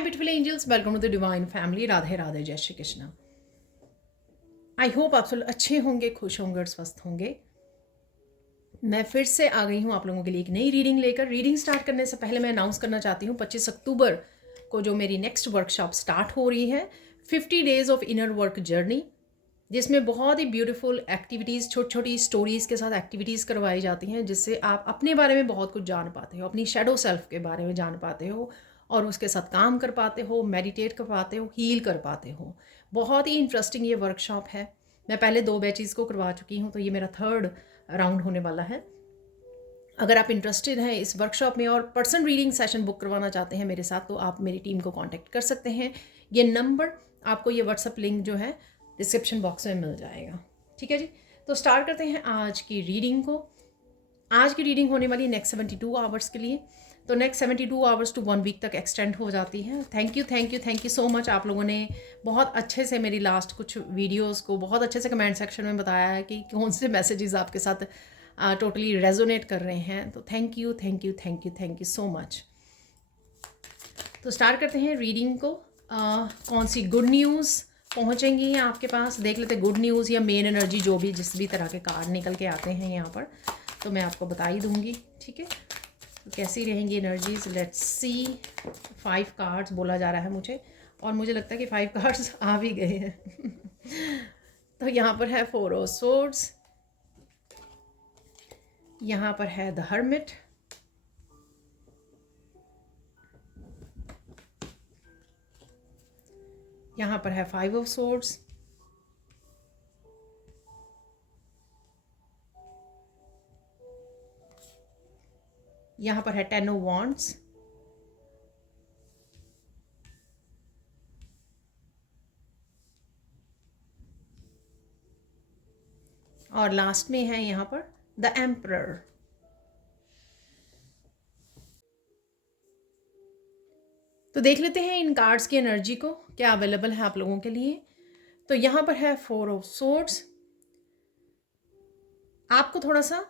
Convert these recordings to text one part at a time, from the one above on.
Hi beautiful angels, welcome to the divine family. Radhe Radhe, जय Shri Krishna. I hope आप सब अच्छे होंगे, खुश होंगे और स्वस्थ होंगे। मैं फिर से आ गई हूँ आप लोगों के लिए एक नई रीडिंग लेकर। रीडिंग स्टार्ट करने से पहले मैं अनाउंस करना चाहती हूँ 25 अक्टूबर को जो मेरी नेक्स्ट वर्कशॉप स्टार्ट हो रही है, 50 days of inner work journey, जिसमें बहुत ही ब्यूटीफुल एक्टिविटीज़, छोटी छोटी स्टोरीज़ के साथ एक्टिविटीज़ करवाई जाती हैं, जिससे आप अपने बारे में बहुत कुछ जान पाते हो, अपनी शेडो सेल्फ के बारे में जान पाते हो और उसके साथ काम कर पाते हो, मेडिटेट कर पाते हो, हील कर पाते हो। बहुत ही इंटरेस्टिंग ये वर्कशॉप है। मैं पहले 2 बैचेज़ को करवा चुकी हूँ, तो ये मेरा 3rd राउंड होने वाला है। अगर आप इंटरेस्टेड हैं इस वर्कशॉप में और पर्सन रीडिंग सेशन बुक करवाना चाहते हैं मेरे साथ, तो आप मेरी टीम को कांटेक्ट कर सकते हैं। ये नंबर आपको, ये व्हाट्सअप लिंक जो है डिस्क्रिप्शन बॉक्स में मिल जाएगा। ठीक है जी, तो स्टार्ट करते हैं आज की रीडिंग को। आज की रीडिंग होने वाली नेक्स्ट 72 आवर्स के लिए। तो नेक्स्ट 72 आवर्स टू 1 वीक तक एक्सटेंड हो जाती है। Thank you thank you thank you so much. आप लोगों ने बहुत अच्छे से मेरी लास्ट कुछ वीडियोस को बहुत अच्छे से कमेंट सेक्शन में बताया है कि कौन से मैसेजेस आपके साथ टोटली रेजोनेट कर रहे हैं। तो thank you thank you thank you thank you so much. तो स्टार्ट करते हैं रीडिंग को। कौन सी गुड न्यूज़ पहुंचेंगी आपके पास, देख लेते। गुड न्यूज़ या मेन एनर्जी, जो भी जिस भी तरह के कार्ड निकल के आते हैं यहाँ पर, तो मैं आपको बता ही दूंगी। ठीक है, तो कैसी रहेंगी एनर्जीज, लेट्स सी। 5 कार्ड्स बोला जा रहा है मुझे, और मुझे लगता है कि 5 कार्ड्स आ भी गए हैं। तो यहाँ पर है 4 ऑफ सोर्ड्स, यहाँ पर है द हर्मिट, यहाँ पर है 5 ऑफ सोर्ड्स, यहाँ पर है 10 ऑफ वॉन्ड्स, और लास्ट में है यहाँ पर द एम्परर। तो देख लेते हैं इन कार्ड्स की एनर्जी को, क्या अवेलेबल है आप लोगों के लिए। तो यहाँ पर है 4 ऑफ सोर्ड्स। आपको थोड़ा सा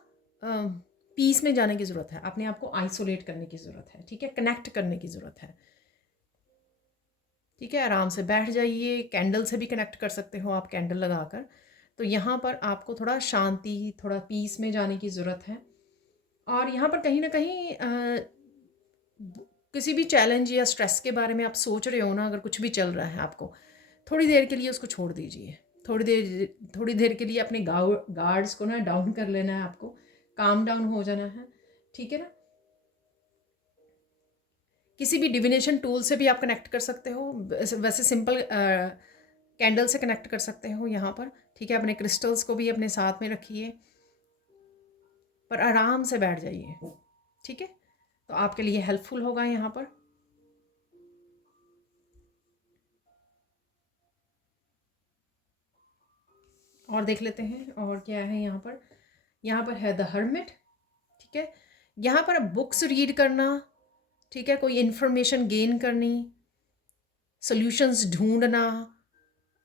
पीस में जाने की ज़रूरत है, अपने आप को आइसोलेट करने की ज़रूरत है। ठीक है, कनेक्ट करने की ज़रूरत है। ठीक है, आराम से बैठ जाइए। कैंडल से भी कनेक्ट कर सकते हो आप, कैंडल लगाकर। तो यहाँ पर आपको थोड़ा शांति, थोड़ा पीस में जाने की ज़रूरत है। और यहाँ पर कहीं ना कहीं किसी भी चैलेंज या स्ट्रेस के बारे में आप सोच रहे हो ना, अगर कुछ भी चल रहा है आपको, थोड़ी देर के लिए उसको छोड़ दीजिए। थोड़ी देर के लिए अपने गार्ड्स को ना डाउन कर लेना है आपको, काम डाउन हो जाना है। ठीक है ना, किसी भी डिविनेशन टूल से भी आप कनेक्ट कर सकते हो। वैसे सिंपल कैंडल से कनेक्ट कर सकते हो यहाँ पर। ठीक है, अपने क्रिस्टल्स को भी अपने साथ में रखिए, पर आराम से बैठ जाइए। ठीक है, तो आपके लिए हेल्पफुल होगा यहाँ पर। और देख लेते हैं और क्या है यहाँ पर। यहाँ पर है द हर्मिट। ठीक है, यहाँ पर बुक्स रीड करना, ठीक है, कोई इन्फॉर्मेशन गेन करनी, सॉल्यूशंस ढूंढना,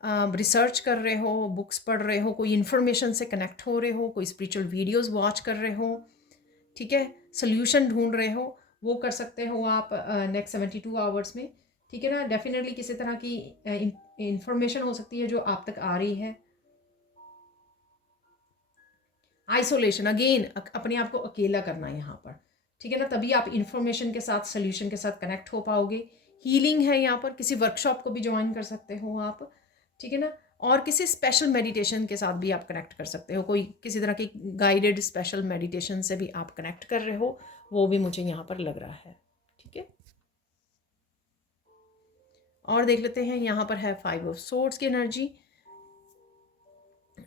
रिसर्च कर रहे हो, बुक्स पढ़ रहे हो, कोई इन्फॉर्मेशन से कनेक्ट हो रहे हो, कोई स्पिरिचुअल वीडियोस वॉच कर रहे हो। ठीक है, सॉल्यूशन ढूंढ रहे हो, वो कर सकते हो आप नेक्स्ट 72 आवर्स में। ठीक है ना, डेफिनेटली किसी तरह की इंफॉर्मेशन हो सकती है जो आप तक आ रही है। आइसोलेशन, अगेन अपने आप को अकेला करना यहाँ पर। ठीक है ना, तभी आप इंफॉर्मेशन के साथ, सोल्यूशन के साथ कनेक्ट हो पाओगे। हीलिंग है यहाँ पर, किसी वर्कशॉप को भी ज्वाइन कर सकते हो आप। ठीक है ना, और किसी स्पेशल मेडिटेशन के साथ भी आप कनेक्ट कर सकते हो। कोई किसी तरह की गाइडेड स्पेशल मेडिटेशन से भी आप कनेक्ट कर रहे हो, वो भी मुझे यहाँ पर लग रहा है। ठीक है, और देख लेते हैं यहाँ पर है 5 ऑफ सोर्ड्स की एनर्जी।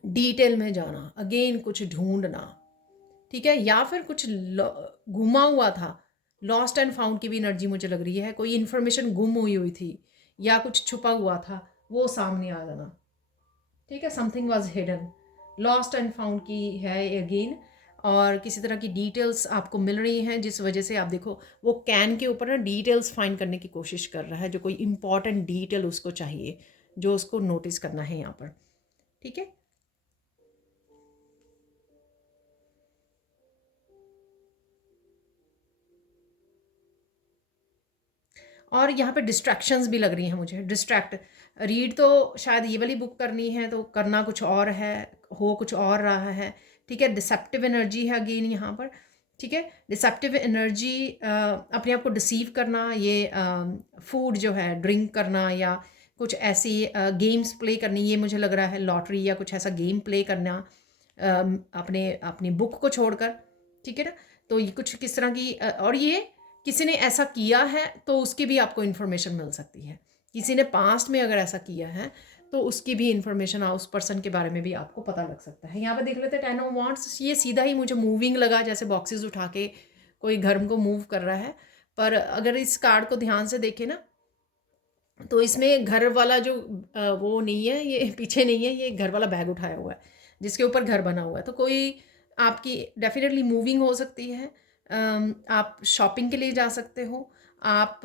डिटेल में जाना, अगेन कुछ ढूंढना। ठीक है, या फिर कुछ घुमा हुआ था, लॉस्ट एंड फाउंड की भी एनर्जी मुझे लग रही है। कोई इन्फॉर्मेशन गुम हुई हुई थी या कुछ छुपा हुआ था, वो सामने आ जाना। ठीक है, something was hidden, lost and found की है अगेन। और किसी तरह की डिटेल्स आपको मिल रही हैं, जिस वजह से आप देखो वो कैन के ऊपर ना डिटेल्स फाइंड करने की कोशिश कर रहा है, जो कोई इंपॉर्टेंट डिटेल उसको चाहिए, जो उसको नोटिस करना है यहाँ पर। ठीक है, और यहाँ पे डिस्ट्रैक्शंस भी लग रही हैं मुझे, रीड तो शायद ये वाली बुक करनी है तो करना कुछ और है, हो कुछ और रहा है, ठीक है। डिसेप्टिव एनर्जी है अगेन यहाँ पर, ठीक है। डिसेप्टिव एनर्जी, अपने आप को डिसीव करना, ये फूड जो है, ड्रिंक करना या कुछ ऐसी गेम्स प्ले करनी, ये मुझे लग रहा है लॉटरी या कुछ ऐसा गेम प्ले करना, अपने अपनी बुक को छोड़कर, ठीक है ना। तो ये कुछ किस तरह की और ये किसी ने ऐसा किया है तो उसकी भी आपको इन्फॉर्मेशन मिल सकती है। किसी ने पास्ट में अगर ऐसा किया है तो उसकी भी इन्फॉर्मेशन, उस पर्सन के बारे में भी आपको पता लग सकता है। यहाँ पे देख लेते हैं 10 ऑफ वांड्स, ये सीधा ही मुझे मूविंग लगा, जैसे बॉक्सेस उठा के कोई घर को मूव कर रहा है। पर अगर इस कार्ड को ध्यान से देखें ना तो इसमें घर वाला जो वो नहीं है, ये पीछे नहीं है, ये घर वाला बैग उठाया हुआ है जिसके ऊपर घर बना हुआ है। तो कोई आपकी डेफिनेटली मूविंग हो सकती है। आप शॉपिंग के लिए जा सकते हो, आप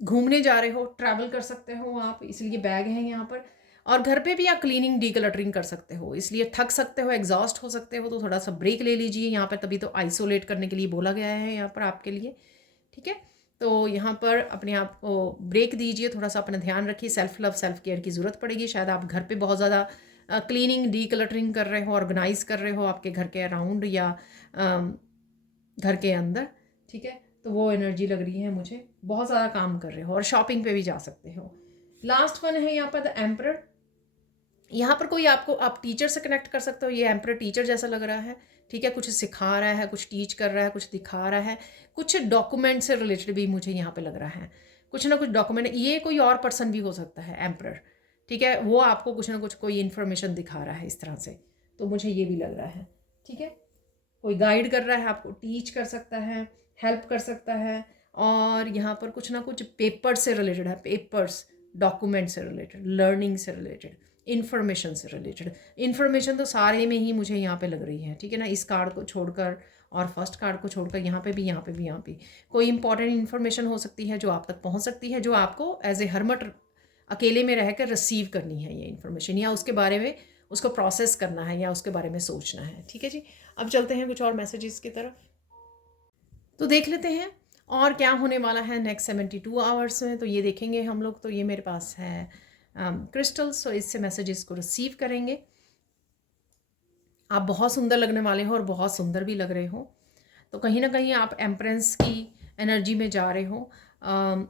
घूमने जा रहे हो, ट्रैवल कर सकते हो आप, इसलिए बैग है यहाँ पर। और घर पे भी आप क्लीनिंग डीक्लटरिंग कर सकते हो, इसलिए थक सकते हो, एग्जॉस्ट हो सकते हो, तो थोड़ा सा ब्रेक ले लीजिए यहाँ पर। तभी तो आइसोलेट करने के लिए बोला गया है यहाँ पर आपके लिए, ठीक है। तो यहाँ पर अपने आप को ब्रेक दीजिए, थोड़ा सा अपना ध्यान रखिए। सेल्फ लव, सेल्फ केयर की ज़रूरत पड़ेगी। शायद आप घर पे बहुत ज़्यादा क्लीनिंग डीक्लटरिंग कर रहे हो, ऑर्गेनाइज कर रहे हो आपके घर के अराउंड या घर के अंदर, ठीक है। तो वो एनर्जी लग रही है मुझे, बहुत ज़्यादा काम कर रहे हो और शॉपिंग पे भी जा सकते हो। लास्ट वन है यहाँ पर द एम्परर। यहाँ पर कोई आपको, आप टीचर से कनेक्ट कर सकते हो, ये एम्परर टीचर जैसा लग रहा है, ठीक है। कुछ सिखा रहा है, कुछ टीच कर रहा है, कुछ दिखा रहा है, कुछ डॉक्यूमेंट से रिलेटेड भी मुझे यहाँ पे लग रहा है। कुछ ना कुछ डॉक्यूमेंट, ये कोई और पर्सन भी हो सकता है एम्परर, ठीक है। वो आपको कुछ ना कुछ कोई इन्फॉर्मेशन दिखा रहा है इस तरह से, तो मुझे ये भी लग रहा है, ठीक है। कोई गाइड कर रहा है आपको, टीच कर सकता है, हेल्प कर सकता है। और यहाँ पर कुछ ना कुछ पेपर से रिलेटेड है, पेपर्स, डॉक्यूमेंट से रिलेटेड, लर्निंग से रिलेटेड, इन्फॉर्मेशन से रिलेटेड। इन्फॉर्मेशन तो सारे में ही मुझे यहाँ पे लग रही है, ठीक है ना। इस कार्ड को छोड़कर और फर्स्ट कार्ड को छोड़कर यहाँ पे भी, यहाँ पे भी, यहाँ पे कोई इंपॉर्टेंट इन्फॉर्मेशन हो सकती है जो आप तक पहुँच सकती है, जो आपको एज ए हरमट अकेले में रहकर रिसीव करनी है ये इन्फॉर्मेशन, या उसके बारे में उसको प्रोसेस करना है, या उसके बारे में सोचना है, ठीक है जी। अब चलते हैं कुछ और मैसेजेस की तरफ, तो देख लेते हैं और क्या होने वाला है नेक्स्ट 72 आवर्स में। तो ये देखेंगे हम लोग। तो ये मेरे पास है क्रिस्टल्स, तो इससे मैसेजेस को रिसीव करेंगे। आप बहुत सुंदर लगने वाले हो और बहुत सुंदर भी लग रहे हो। तो कहीं ना कहीं आप एम्प्रेंस की एनर्जी में जा रहे हो।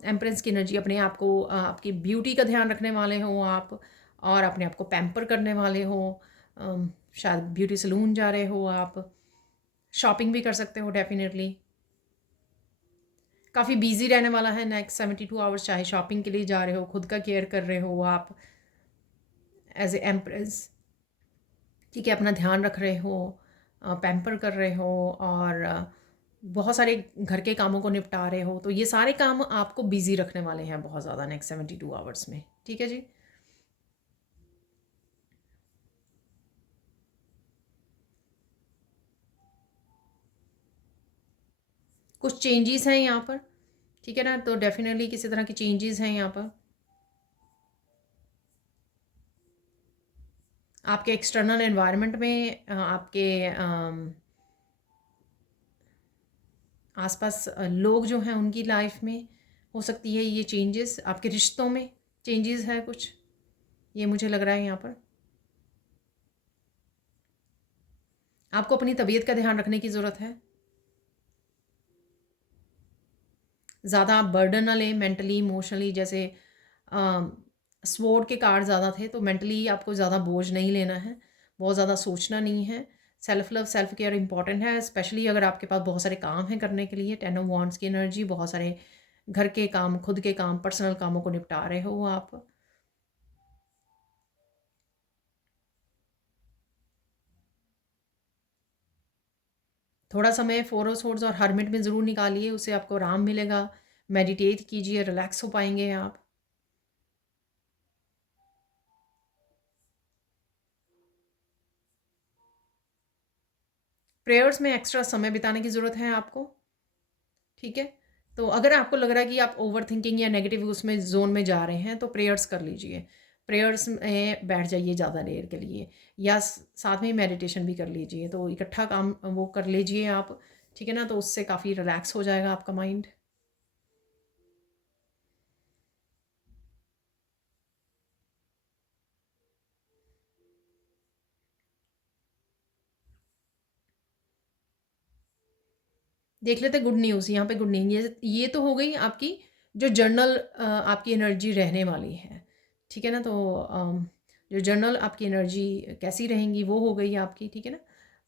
एम्प्रेंस की एनर्जी, अपने आप को, आपकी ब्यूटी का ध्यान रखने वाले हो आप, और अपने आप को पैम्पर करने वाले हो। शायद ब्यूटी सलून जा रहे हो आप, शॉपिंग भी कर सकते हो डेफिनेटली। काफ़ी बिजी रहने वाला है नेक्स्ट 72 आवर्स, चाहे शॉपिंग के लिए जा रहे हो, खुद का केयर कर रहे हो आप एज ए एम्प्रेस, ठीक है। अपना ध्यान रख रहे हो, पैम्पर कर रहे हो, और बहुत सारे घर के कामों को निपटा रहे हो। तो ये सारे काम आपको बिजी रखने वाले हैं बहुत ज़्यादा नेक्स्ट 72 आवर्स में, ठीक है जी। कुछ चेंजेस हैं यहाँ पर, ठीक है ना। तो डेफिनेटली किसी तरह की चेंजेस हैं यहाँ पर। आपके एक्सटर्नल एनवायरनमेंट में, आपके आसपास लोग जो हैं उनकी लाइफ में हो सकती है ये चेंजेस। आपके रिश्तों में चेंजेस है कुछ, ये मुझे लग रहा है यहाँ पर। आपको अपनी तबीयत का ध्यान रखने की ज़रूरत है। ज़्यादा आप बर्डन ना लें मेंटली, इमोशनली। जैसे स्वॉर्ड के कार्ड ज़्यादा थे, तो मेंटली आपको ज़्यादा बोझ नहीं लेना है, बहुत ज़्यादा सोचना नहीं है। Self love, self care important है, स्पेशली अगर आपके पास बहुत सारे काम हैं करने के लिए। 10 ऑफ वांड्स की एनर्जी, बहुत सारे घर के काम, खुद के काम, पर्सनल कामों को निपटा रहे हो आप। थोड़ा समय 4 ऑफ सोर्ड्स और हर्मिट में ज़रूर निकालिए, उससे आपको आराम मिलेगा। मेडिटेट कीजिए, रिलैक्स हो पाएंगे आप। प्रेयर्स में एक्स्ट्रा समय बिताने की ज़रूरत है आपको, ठीक है। तो अगर आपको लग रहा है कि आप ओवर थिंकिंग या नेगेटिव उसमें जोन में जा रहे हैं, तो प्रेयर्स कर लीजिए। प्रेयर्स में बैठ जाइए ज़्यादा देर के लिए, या साथ में मेडिटेशन भी कर लीजिए। तो इकट्ठा काम वो कर लीजिए आप, ठीक है ना। तो उससे काफ़ी रिलैक्स हो जाएगा आपका माइंड। देख लेते गुड न्यूज़। यहाँ पे गुड न्यूज़, ये तो हो गई आपकी जो जर्नल आपकी एनर्जी रहने वाली है, ठीक है ना। तो जो जर्नल आपकी एनर्जी कैसी रहेंगी वो हो गई आपकी, ठीक है ना।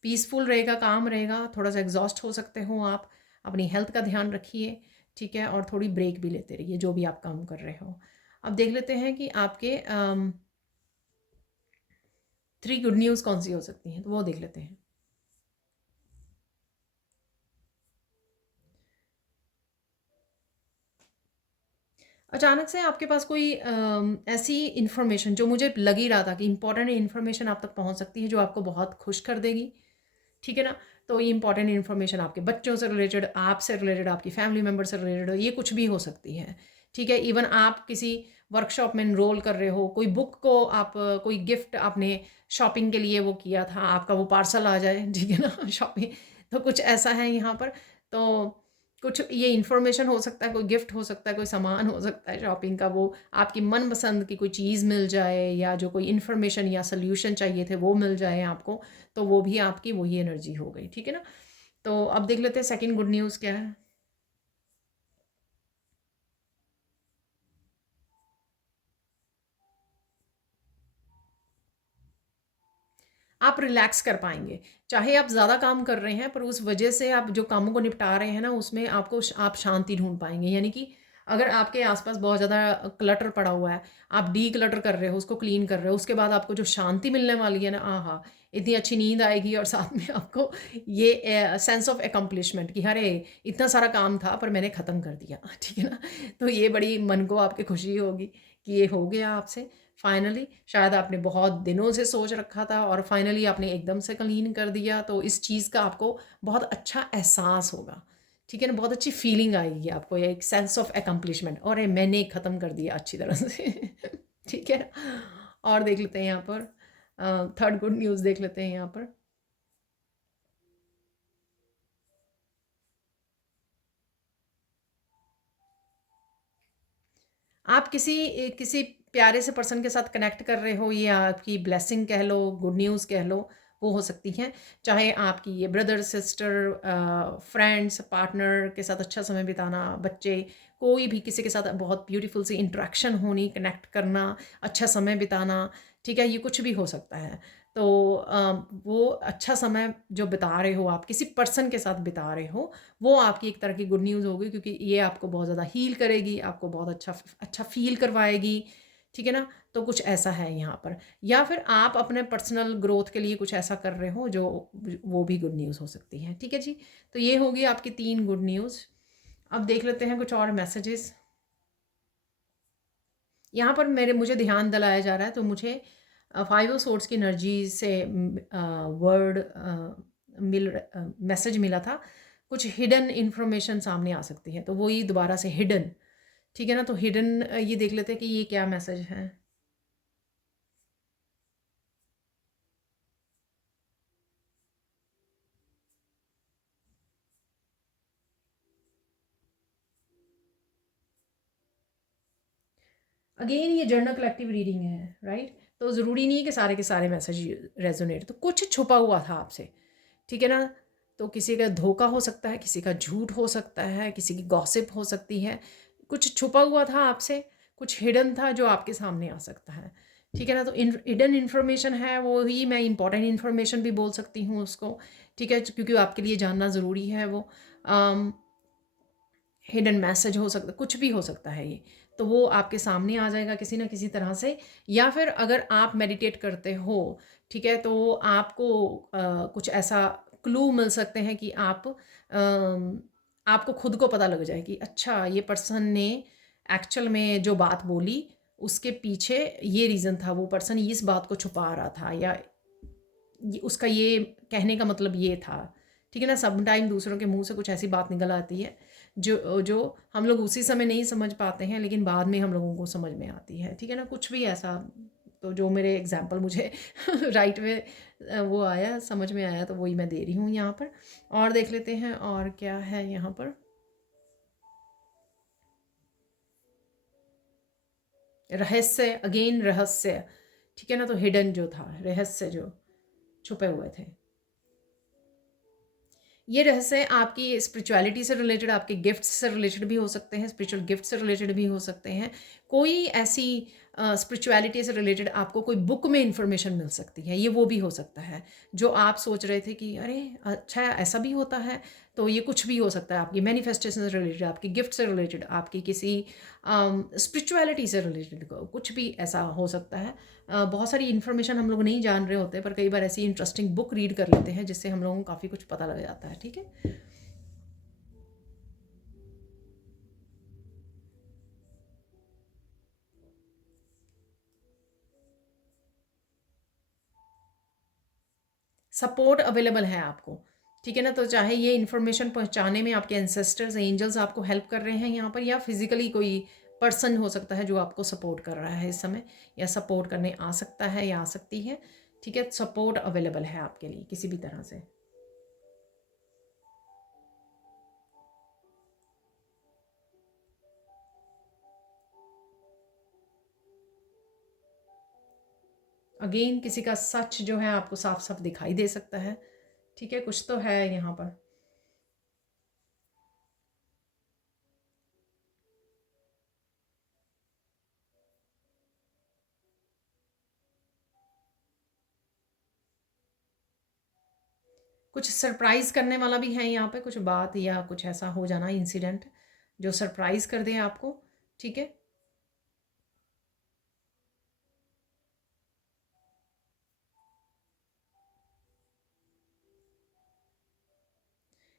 पीसफुल रहेगा, काम रहेगा, थोड़ा सा एग्जॉस्ट हो सकते हो आप, अपनी हेल्थ का ध्यान रखिए, ठीक है, और थोड़ी ब्रेक भी लेते रहिए जो भी आप काम कर रहे हो। अब देख लेते हैं कि आपके 3 गुड न्यूज़ कौन सी हो सकती हैं, तो वो देख लेते हैं। अचानक से आपके पास कोई ऐसी इन्फॉर्मेशन जो मुझे लग ही रहा था कि इंपॉर्टेंट इन्फॉर्मेशन आप तक पहुंच सकती है जो आपको बहुत खुश कर देगी, ठीक है ना। तो ये इंपॉर्टेंट इन्फॉर्मेशन आपके बच्चों से रिलेटेड, आपसे रिलेटेड, आपकी फैमिली मेम्बर से रिलेटेड, ये कुछ भी हो सकती है, ठीक है। इवन आप किसी वर्कशॉप में इनरोल कर रहे हो, कोई बुक को आप कोई गिफ्ट आपने शॉपिंग के लिए वो किया था, आपका वो पार्सल आ जाए, ठीक है ना शॉपिंग। तो कुछ ऐसा है यहाँ पर। तो कुछ ये इन्फॉर्मेशन हो सकता है, कोई गिफ्ट हो सकता है, कोई सामान हो सकता है शॉपिंग का, वो आपकी मनपसंद की कोई चीज़ मिल जाए, या जो कोई इन्फॉर्मेशन या सोल्यूशन चाहिए थे वो मिल जाए आपको, तो वो भी आपकी वही एनर्जी हो गई, ठीक है ना। तो अब देख लेते हैं सेकंड गुड न्यूज़ क्या है। आप रिलैक्स कर पाएंगे, चाहे आप ज़्यादा काम कर रहे हैं पर उस वजह से आप जो कामों को निपटा रहे हैं ना उसमें आपको आप शांति ढूंढ पाएंगे। यानी कि अगर आपके आसपास बहुत ज़्यादा क्लटर पड़ा हुआ है, आप डी क्लटर कर रहे हो, उसको क्लीन कर रहे हो, उसके बाद आपको जो शांति मिलने वाली है ना, आहा, इतनी अच्छी नींद आएगी, और साथ में आपको ये सेंस ऑफ एकम्प्लिशमेंट कि अरे इतना सारा काम था पर मैंने ख़त्म कर दिया ठीक है ना। तो ये बड़ी मन को आपकी खुशी होगी कि ये हो गया आपसे फाइनली। शायद आपने बहुत दिनों से सोच रखा था और फाइनली आपने एकदम से क्लीन कर दिया, तो इस चीज़ का आपको बहुत अच्छा एहसास होगा, ठीक है ना। बहुत अच्छी फीलिंग आएगी आपको, ये एक सेंस ऑफ एकम्प्लिशमेंट, और ये मैंने ख़त्म कर दिया अच्छी तरह से ठीक है ना। और देख लेते हैं यहाँ पर थर्ड गुड न्यूज़ देख लेते हैं यहाँ पर। आप किसी प्यारे से पर्सन के साथ कनेक्ट कर रहे हो, ये आपकी ब्लेसिंग कह लो, गुड न्यूज़ कह लो, वो हो सकती हैं। चाहे आपकी ये ब्रदर सिस्टर, फ्रेंड्स, पार्टनर के साथ अच्छा समय बिताना, बच्चे, कोई भी किसी के साथ बहुत ब्यूटीफुल सी इंटरेक्शन होनी, कनेक्ट करना, अच्छा समय बिताना, ठीक है, ये कुछ भी हो सकता है। तो वो अच्छा समय जो बिता रहे हो, आप किसी पर्सन के साथ बिता रहे हो, वो आपकी एक तरह की गुड न्यूज़ होगी, क्योंकि ये आपको बहुत ज़्यादा हील करेगी, आपको बहुत अच्छा अच्छा फ़ील करवाएगी, ठीक है ना। तो कुछ ऐसा है यहाँ पर, या फिर आप अपने पर्सनल ग्रोथ के लिए कुछ ऐसा कर रहे हो जो, वो भी गुड न्यूज़ हो सकती है, ठीक है जी। तो ये होगी आपकी 3 गुड न्यूज़। अब देख लेते हैं कुछ और मैसेजेस। यहाँ पर मुझे ध्यान दिलाया जा रहा है, तो मुझे 5 ऑफ सोर्ड्स की एनर्जी से वर्ड मैसेज मिला था, कुछ हिडन इन्फॉर्मेशन सामने आ सकती है, तो वही दोबारा से हिडन, ठीक है ना। तो हिडन ये देख लेते हैं कि ये क्या मैसेज है। अगेन ये जर्नल कलेक्टिव रीडिंग है, राइट। तो ज़रूरी नहीं है कि सारे के सारे मैसेज रेजोनेट, तो कुछ छुपा हुआ था आपसे, ठीक है ना। तो किसी का धोखा हो सकता है, किसी का झूठ हो सकता है, किसी की गॉसिप हो सकती है, कुछ छुपा हुआ था आपसे, कुछ हिडन था जो आपके सामने आ सकता है, ठीक है ना। तो हिडन इन्फॉर्मेशन है, वो ही मैं इंपॉर्टेंट इन्फॉर्मेशन भी बोल सकती हूँ उसको, ठीक है, क्योंकि आपके लिए जानना ज़रूरी है वो। हिडन मैसेज हो सकता, कुछ भी हो सकता है ये, तो वो आपके सामने आ जाएगा किसी ना किसी तरह से। या फिर अगर आप मेडिटेट करते हो, ठीक है, तो आपको कुछ ऐसा क्लू मिल सकते हैं कि आपको खुद को पता लग जाए कि अच्छा ये पर्सन ने एक्चुअल में जो बात बोली उसके पीछे ये रीज़न था, वो पर्सन इस बात को छुपा रहा था, या उसका ये कहने का मतलब ये था, ठीक है ना। सम टाइम दूसरों के मुंह से कुछ ऐसी बात निकल आती है जो जो हम लोग उसी समय नहीं समझ पाते हैं, लेकिन बाद में हम लोगों को समझ में आती है, ठीक है ना, कुछ भी ऐसा। तो जो मेरे एग्जाम्पल मुझे राइट में वो आया, समझ में आया, तो वही मैं दे रही हूँ यहाँ पर। और देख लेते हैं और क्या है यहाँ पर। रहस्य, अगेन रहस्य, ठीक है ना। तो हिडन जो था, रहस्य जो छुपे हुए थे, ये रहस्य आपकी स्पिरिचुअलिटी से रिलेटेड, आपके गिफ्ट्स से रिलेटेड भी हो सकते हैं, स्पिरिचुअल गिफ्ट से रिलेटेड भी हो सकते हैं। कोई ऐसी स्पिरिचुअलिटी से रिलेटेड आपको कोई बुक में इंफॉर्मेशन मिल सकती है, ये वो भी हो सकता है। जो आप सोच रहे थे कि अरे अच्छा ऐसा भी होता है, तो ये कुछ भी हो सकता है। आपकी मैनिफेस्टेशन से रिलेटेड, आपकी गिफ्ट से रिलेटेड, आपकी किसी स्पिरिचुअलिटी से रिलेटेड कुछ भी ऐसा हो सकता है। बहुत सारी इन्फॉर्मेशन हम लोग नहीं जान रहे होते, पर कई बार ऐसी इंटरेस्टिंग बुक रीड कर लेते हैं जिससे हम लोगों को काफ़ी कुछ पता लग जाता है। ठीक है। सपोर्ट अवेलेबल है आपको, ठीक है ना। तो चाहे ये इन्फॉर्मेशन पहुंचाने में आपके एंसेस्टर्स, एंजल्स आपको हेल्प कर रहे हैं यहाँ पर, या फिजिकली कोई पर्सन हो सकता है जो आपको सपोर्ट कर रहा है इस समय, या सपोर्ट करने आ सकता है या आ सकती है। ठीक है, सपोर्ट अवेलेबल है आपके लिए किसी भी तरह से। अगेन किसी का सच जो है आपको साफ साफ दिखाई दे सकता है। ठीक है, कुछ तो है यहाँ पर। कुछ सरप्राइज करने वाला भी है यहाँ पे, कुछ बात या कुछ ऐसा हो जाना इंसिडेंट जो सरप्राइज कर दे आपको। ठीक है,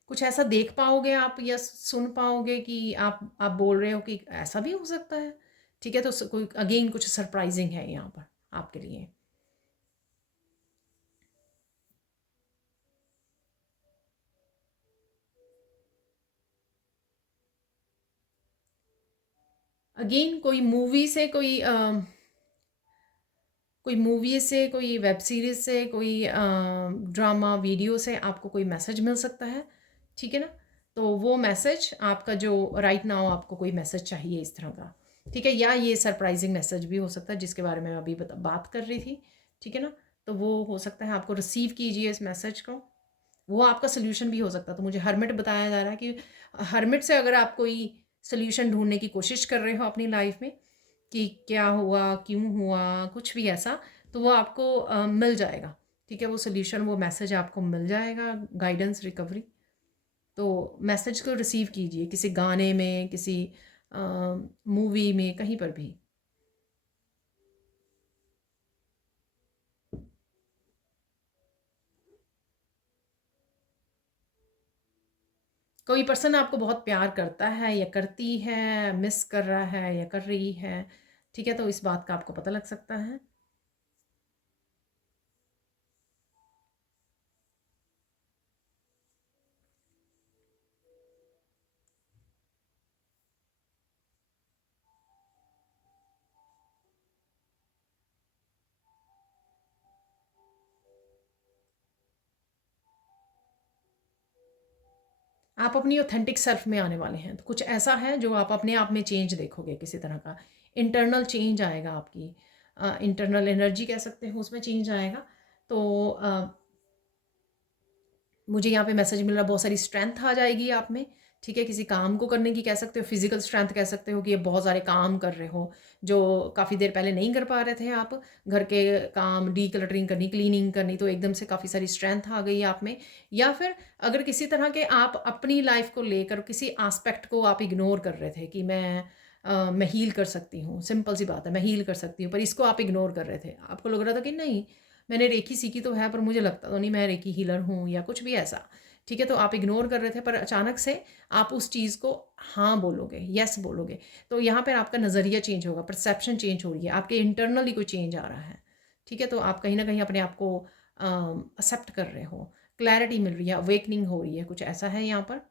कुछ ऐसा देख पाओगे आप या सुन पाओगे कि आप बोल रहे हो कि ऐसा भी हो सकता है। ठीक है, तो कोई अगेन कुछ सरप्राइजिंग है यहाँ पर आपके लिए। अगेन कोई मूवी से, कोई मूवी से, कोई वेब सीरीज से, कोई ड्रामा वीडियो से आपको कोई मैसेज मिल सकता है। ठीक है ना, तो वो मैसेज आपका जो राइट नाउ आपको कोई मैसेज चाहिए इस तरह का। ठीक है, या ये सरप्राइजिंग मैसेज भी हो सकता है जिसके बारे में अभी बात कर रही थी। ठीक है ना, तो वो हो सकता है, आपको रिसीव कीजिए इस मैसेज को। वो आपका सोल्यूशन भी हो सकता है। तो मुझे हर्मिट बताया जा रहा है कि हर्मिट से अगर आप कोई सोल्यूशन ढूंढने की कोशिश कर रहे हो अपनी लाइफ में कि क्या हुआ, क्यों हुआ, कुछ भी ऐसा, तो वो आपको मिल जाएगा। ठीक है, वो सोल्यूशन, वो मैसेज आपको मिल जाएगा, गाइडेंस, रिकवरी। तो मैसेज को रिसीव कीजिए किसी गाने में, किसी मूवी में, कहीं पर भी। कोई पर्सन आपको बहुत प्यार करता है या करती है, मिस कर रहा है या कर रही है। ठीक है, तो इस बात का आपको पता लग सकता है। आप अपनी ऑथेंटिक सेल्फ में आने वाले हैं। तो कुछ ऐसा है जो आप अपने आप में चेंज देखोगे, किसी तरह का इंटरनल चेंज आएगा, आपकी इंटरनल एनर्जी कह सकते हो, उसमें चेंज आएगा। तो मुझे यहाँ पे मैसेज मिल रहा है, बहुत सारी स्ट्रेंथ आ जाएगी आप में। ठीक है, किसी काम को करने की कह सकते हो, फिजिकल स्ट्रेंथ कह सकते हो कि ये बहुत सारे काम कर रहे हो जो काफ़ी देर पहले नहीं कर पा रहे थे आप। घर के काम, डी क्लटरिंग करनी, क्लीनिंग करनी, तो एकदम से काफ़ी सारी स्ट्रेंथ आ गई आप में। या फिर अगर किसी तरह के आप अपनी लाइफ को लेकर किसी आस्पेक्ट को आप इग्नोर कर रहे थे कि मैं हील कर सकती हूँ, सिंपल सी बात है, मैं हील कर सकती हूँ, पर इसको आप इग्नोर कर रहे थे। आपको लग रहा था कि नहीं, मैंने रेकी सीखी तो है पर मुझे लगता तो नहीं मैं रेकी हीलर हूँ या कुछ भी ऐसा। ठीक है, तो आप इग्नोर कर रहे थे, पर अचानक से आप उस चीज़ को हाँ बोलोगे, यस बोलोगे। तो यहाँ पर आपका नज़रिया चेंज होगा, परसेप्शन चेंज हो रही है, आपके इंटरनली कोई चेंज आ रहा है। ठीक है, तो आप कहीं ना कहीं अपने आप को एक्सेप्ट कर रहे हो, क्लैरिटी मिल रही है, अवेकनिंग हो रही है, कुछ ऐसा है यहाँ पर।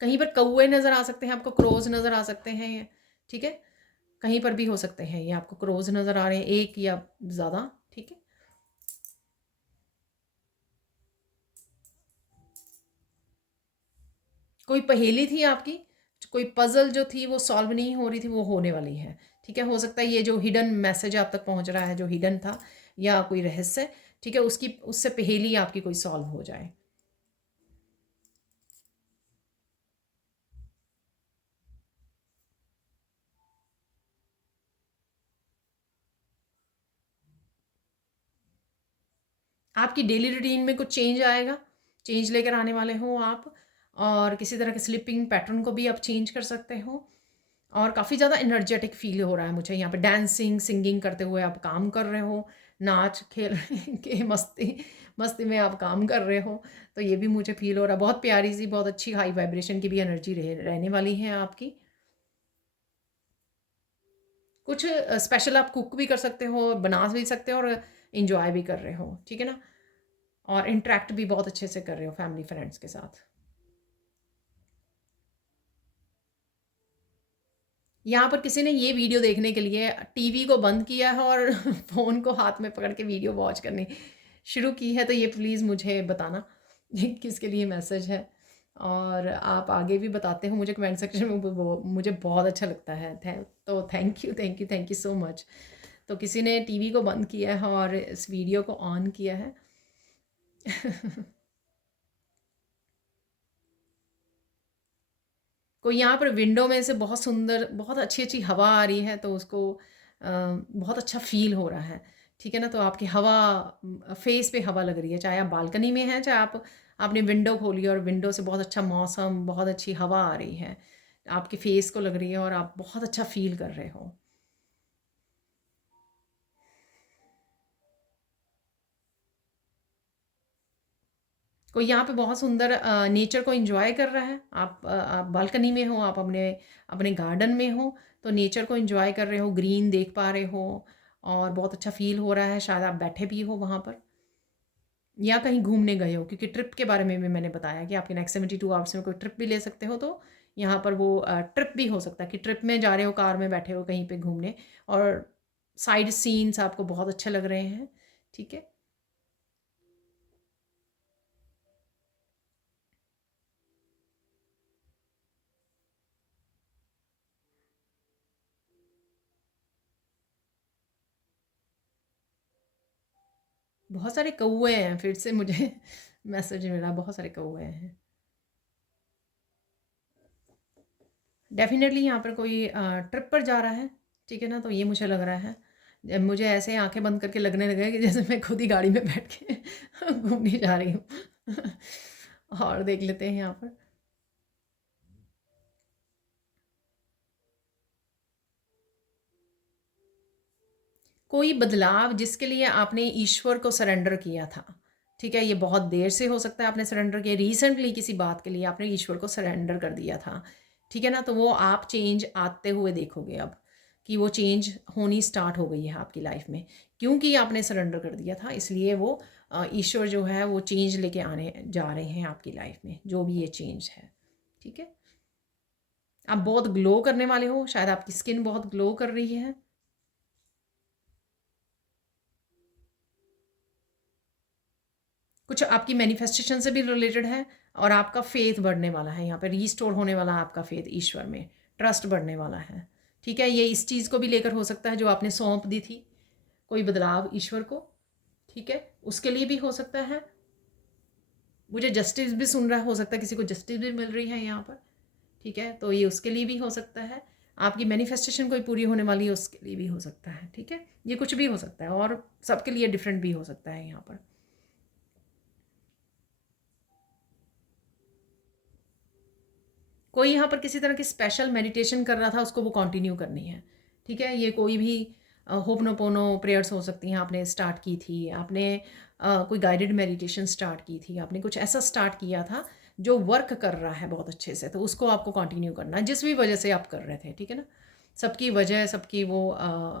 कहीं पर कौवे नज़र आ सकते हैं आपको, क्रोज नज़र आ सकते हैं। ठीक है, कहीं पर भी हो सकते हैं ये, आपको क्रोज नज़र आ रहे हैं, एक या ज़्यादा। ठीक है, कोई पहेली थी आपकी, कोई पजल जो थी वो सॉल्व नहीं हो रही थी, वो होने वाली है। ठीक है, हो सकता है ये जो हिडन मैसेज आप तक पहुंच रहा है, जो हिडन था, या कोई रहस्य, ठीक है, उससे पहेली आपकी कोई सॉल्व हो जाए। आपकी डेली रूटीन में कुछ चेंज आएगा, चेंज लेकर आने वाले हो आप, और किसी तरह के स्लीपिंग पैटर्न को भी आप चेंज कर सकते हो। और काफ़ी ज़्यादा एनर्जेटिक फील हो रहा है मुझे यहाँ पे, डांसिंग सिंगिंग करते हुए आप काम कर रहे हो, नाच खेल के मस्ती मस्ती में आप काम कर रहे हो, तो ये भी मुझे फील हो रहा है। बहुत प्यारी सी, बहुत अच्छी हाई वाइब्रेशन की भी एनर्जी रहने वाली है आपकी। कुछ स्पेशल आप कुक भी कर सकते हो, बना भी सकते हो, और इन्जॉय भी कर रहे हो, ठीक है ना, और इंटरेक्ट भी बहुत अच्छे से कर रहे हो फैमिली फ्रेंड्स के साथ। यहाँ पर किसी ने ये वीडियो देखने के लिए टीवी को बंद किया है और फ़ोन को हाथ में पकड़ के वीडियो वॉच करनी शुरू की है, तो ये प्लीज़ मुझे बताना ये किसके लिए मैसेज है, और आप आगे भी बताते हो मुझे कमेंट सेक्शन में, वो मुझे बहुत अच्छा लगता है। तो thank you thank you thank you so much. तो किसी ने टीवी को बंद किया है और इस वीडियो को ऑन किया है। कोई यहाँ पर विंडो में से बहुत सुंदर, बहुत अच्छी अच्छी हवा आ रही है, तो उसको बहुत अच्छा फील हो रहा है, ठीक है ना। तो आपकी हवा, फेस पे हवा लग रही है, चाहे आप बालकनी में हैं, चाहे आप आपने विंडो खोली और विंडो से बहुत अच्छा मौसम, बहुत अच्छी हवा आ रही है, आपके फेस को लग रही है, और आप बहुत अच्छा फील कर रहे हो। कोई यहाँ पे बहुत सुंदर नेचर को एंजॉय कर रहा है, आप बालकनी में हो, आप अपने अपने गार्डन में हो, तो नेचर को एंजॉय कर रहे हो, ग्रीन देख पा रहे हो, और बहुत अच्छा फील हो रहा है। शायद आप बैठे भी हो वहाँ पर, या कहीं घूमने गए हो, क्योंकि ट्रिप के बारे में भी मैंने बताया कि आपके नेक्स्ट 72 आवर्स में कोई ट्रिप भी ले सकते हो, तो यहाँ पर वो ट्रिप भी हो सकता है कि ट्रिप में जा रहे हो, कार में बैठे हो कहीं पे घूमने, और साइड सीन्स आपको बहुत अच्छे लग रहे हैं, ठीक है। बहुत सारे कौवे हैं, फिर से मुझे मैसेज मिला, बहुत सारे कौवे हैं। डेफ़िनेटली यहाँ पर कोई ट्रिप पर जा रहा है, ठीक है ना, तो ये मुझे लग रहा है। मुझे ऐसे आँखें बंद करके लगने लगा है कि जैसे मैं खुद ही गाड़ी में बैठ के घूमने जा रही हूँ। और देख लेते हैं यहाँ पर। कोई बदलाव जिसके लिए आपने ईश्वर को सरेंडर किया था, ठीक है, ये बहुत देर से हो सकता है आपने सरेंडर किया, रिसेंटली किसी बात के लिए आपने ईश्वर को सरेंडर कर दिया था, ठीक है ना, तो वो आप चेंज आते हुए देखोगे अब, कि वो चेंज होनी स्टार्ट हो गई है आपकी लाइफ में, क्योंकि आपने सरेंडर कर दिया था, इसलिए वो ईश्वर जो है वो चेंज लेके आने जा रहे हैं आपकी लाइफ में, जो भी ये चेंज है, ठीक है। आप बहुत ग्लो करने वाले हो, शायद आपकी स्किन बहुत ग्लो कर रही है। कुछ आपकी मैनिफेस्टेशन से भी रिलेटेड है, और आपका फेथ बढ़ने वाला है, यहाँ पे रीस्टोर होने वाला है आपका फेथ ईश्वर में, ट्रस्ट बढ़ने वाला है, ठीक है। ये इस चीज़ को भी लेकर हो सकता है जो आपने सौंप दी थी, कोई बदलाव ईश्वर को, ठीक है, उसके लिए भी हो सकता है। मुझे जस्टिस भी सुन रहा, हो सकता है किसी को जस्टिस भी मिल रही है यहाँ पर, ठीक है, तो ये उसके लिए भी हो सकता है। आपकी मैनिफेस्टेशन कोई पूरी होने वाली है, उसके लिए भी हो सकता है, ठीक है। ये कुछ भी हो सकता है, और सबके लिए डिफरेंट भी हो सकता है यहाँ पर। कोई यहाँ पर किसी तरह की स्पेशल मेडिटेशन कर रहा था, उसको वो कंटिन्यू करनी है, ठीक है। ये कोई भी होपनोपोनो प्रेयर्स हो सकती हैं, आपने स्टार्ट की थी, आपने कोई गाइडेड मेडिटेशन स्टार्ट की थी, आपने कुछ ऐसा स्टार्ट किया था जो वर्क कर रहा है बहुत अच्छे से, तो उसको आपको कंटिन्यू करना है, जिस भी वजह से आप कर रहे थे, ठीक है ना। सबकी वजह, सबकी वो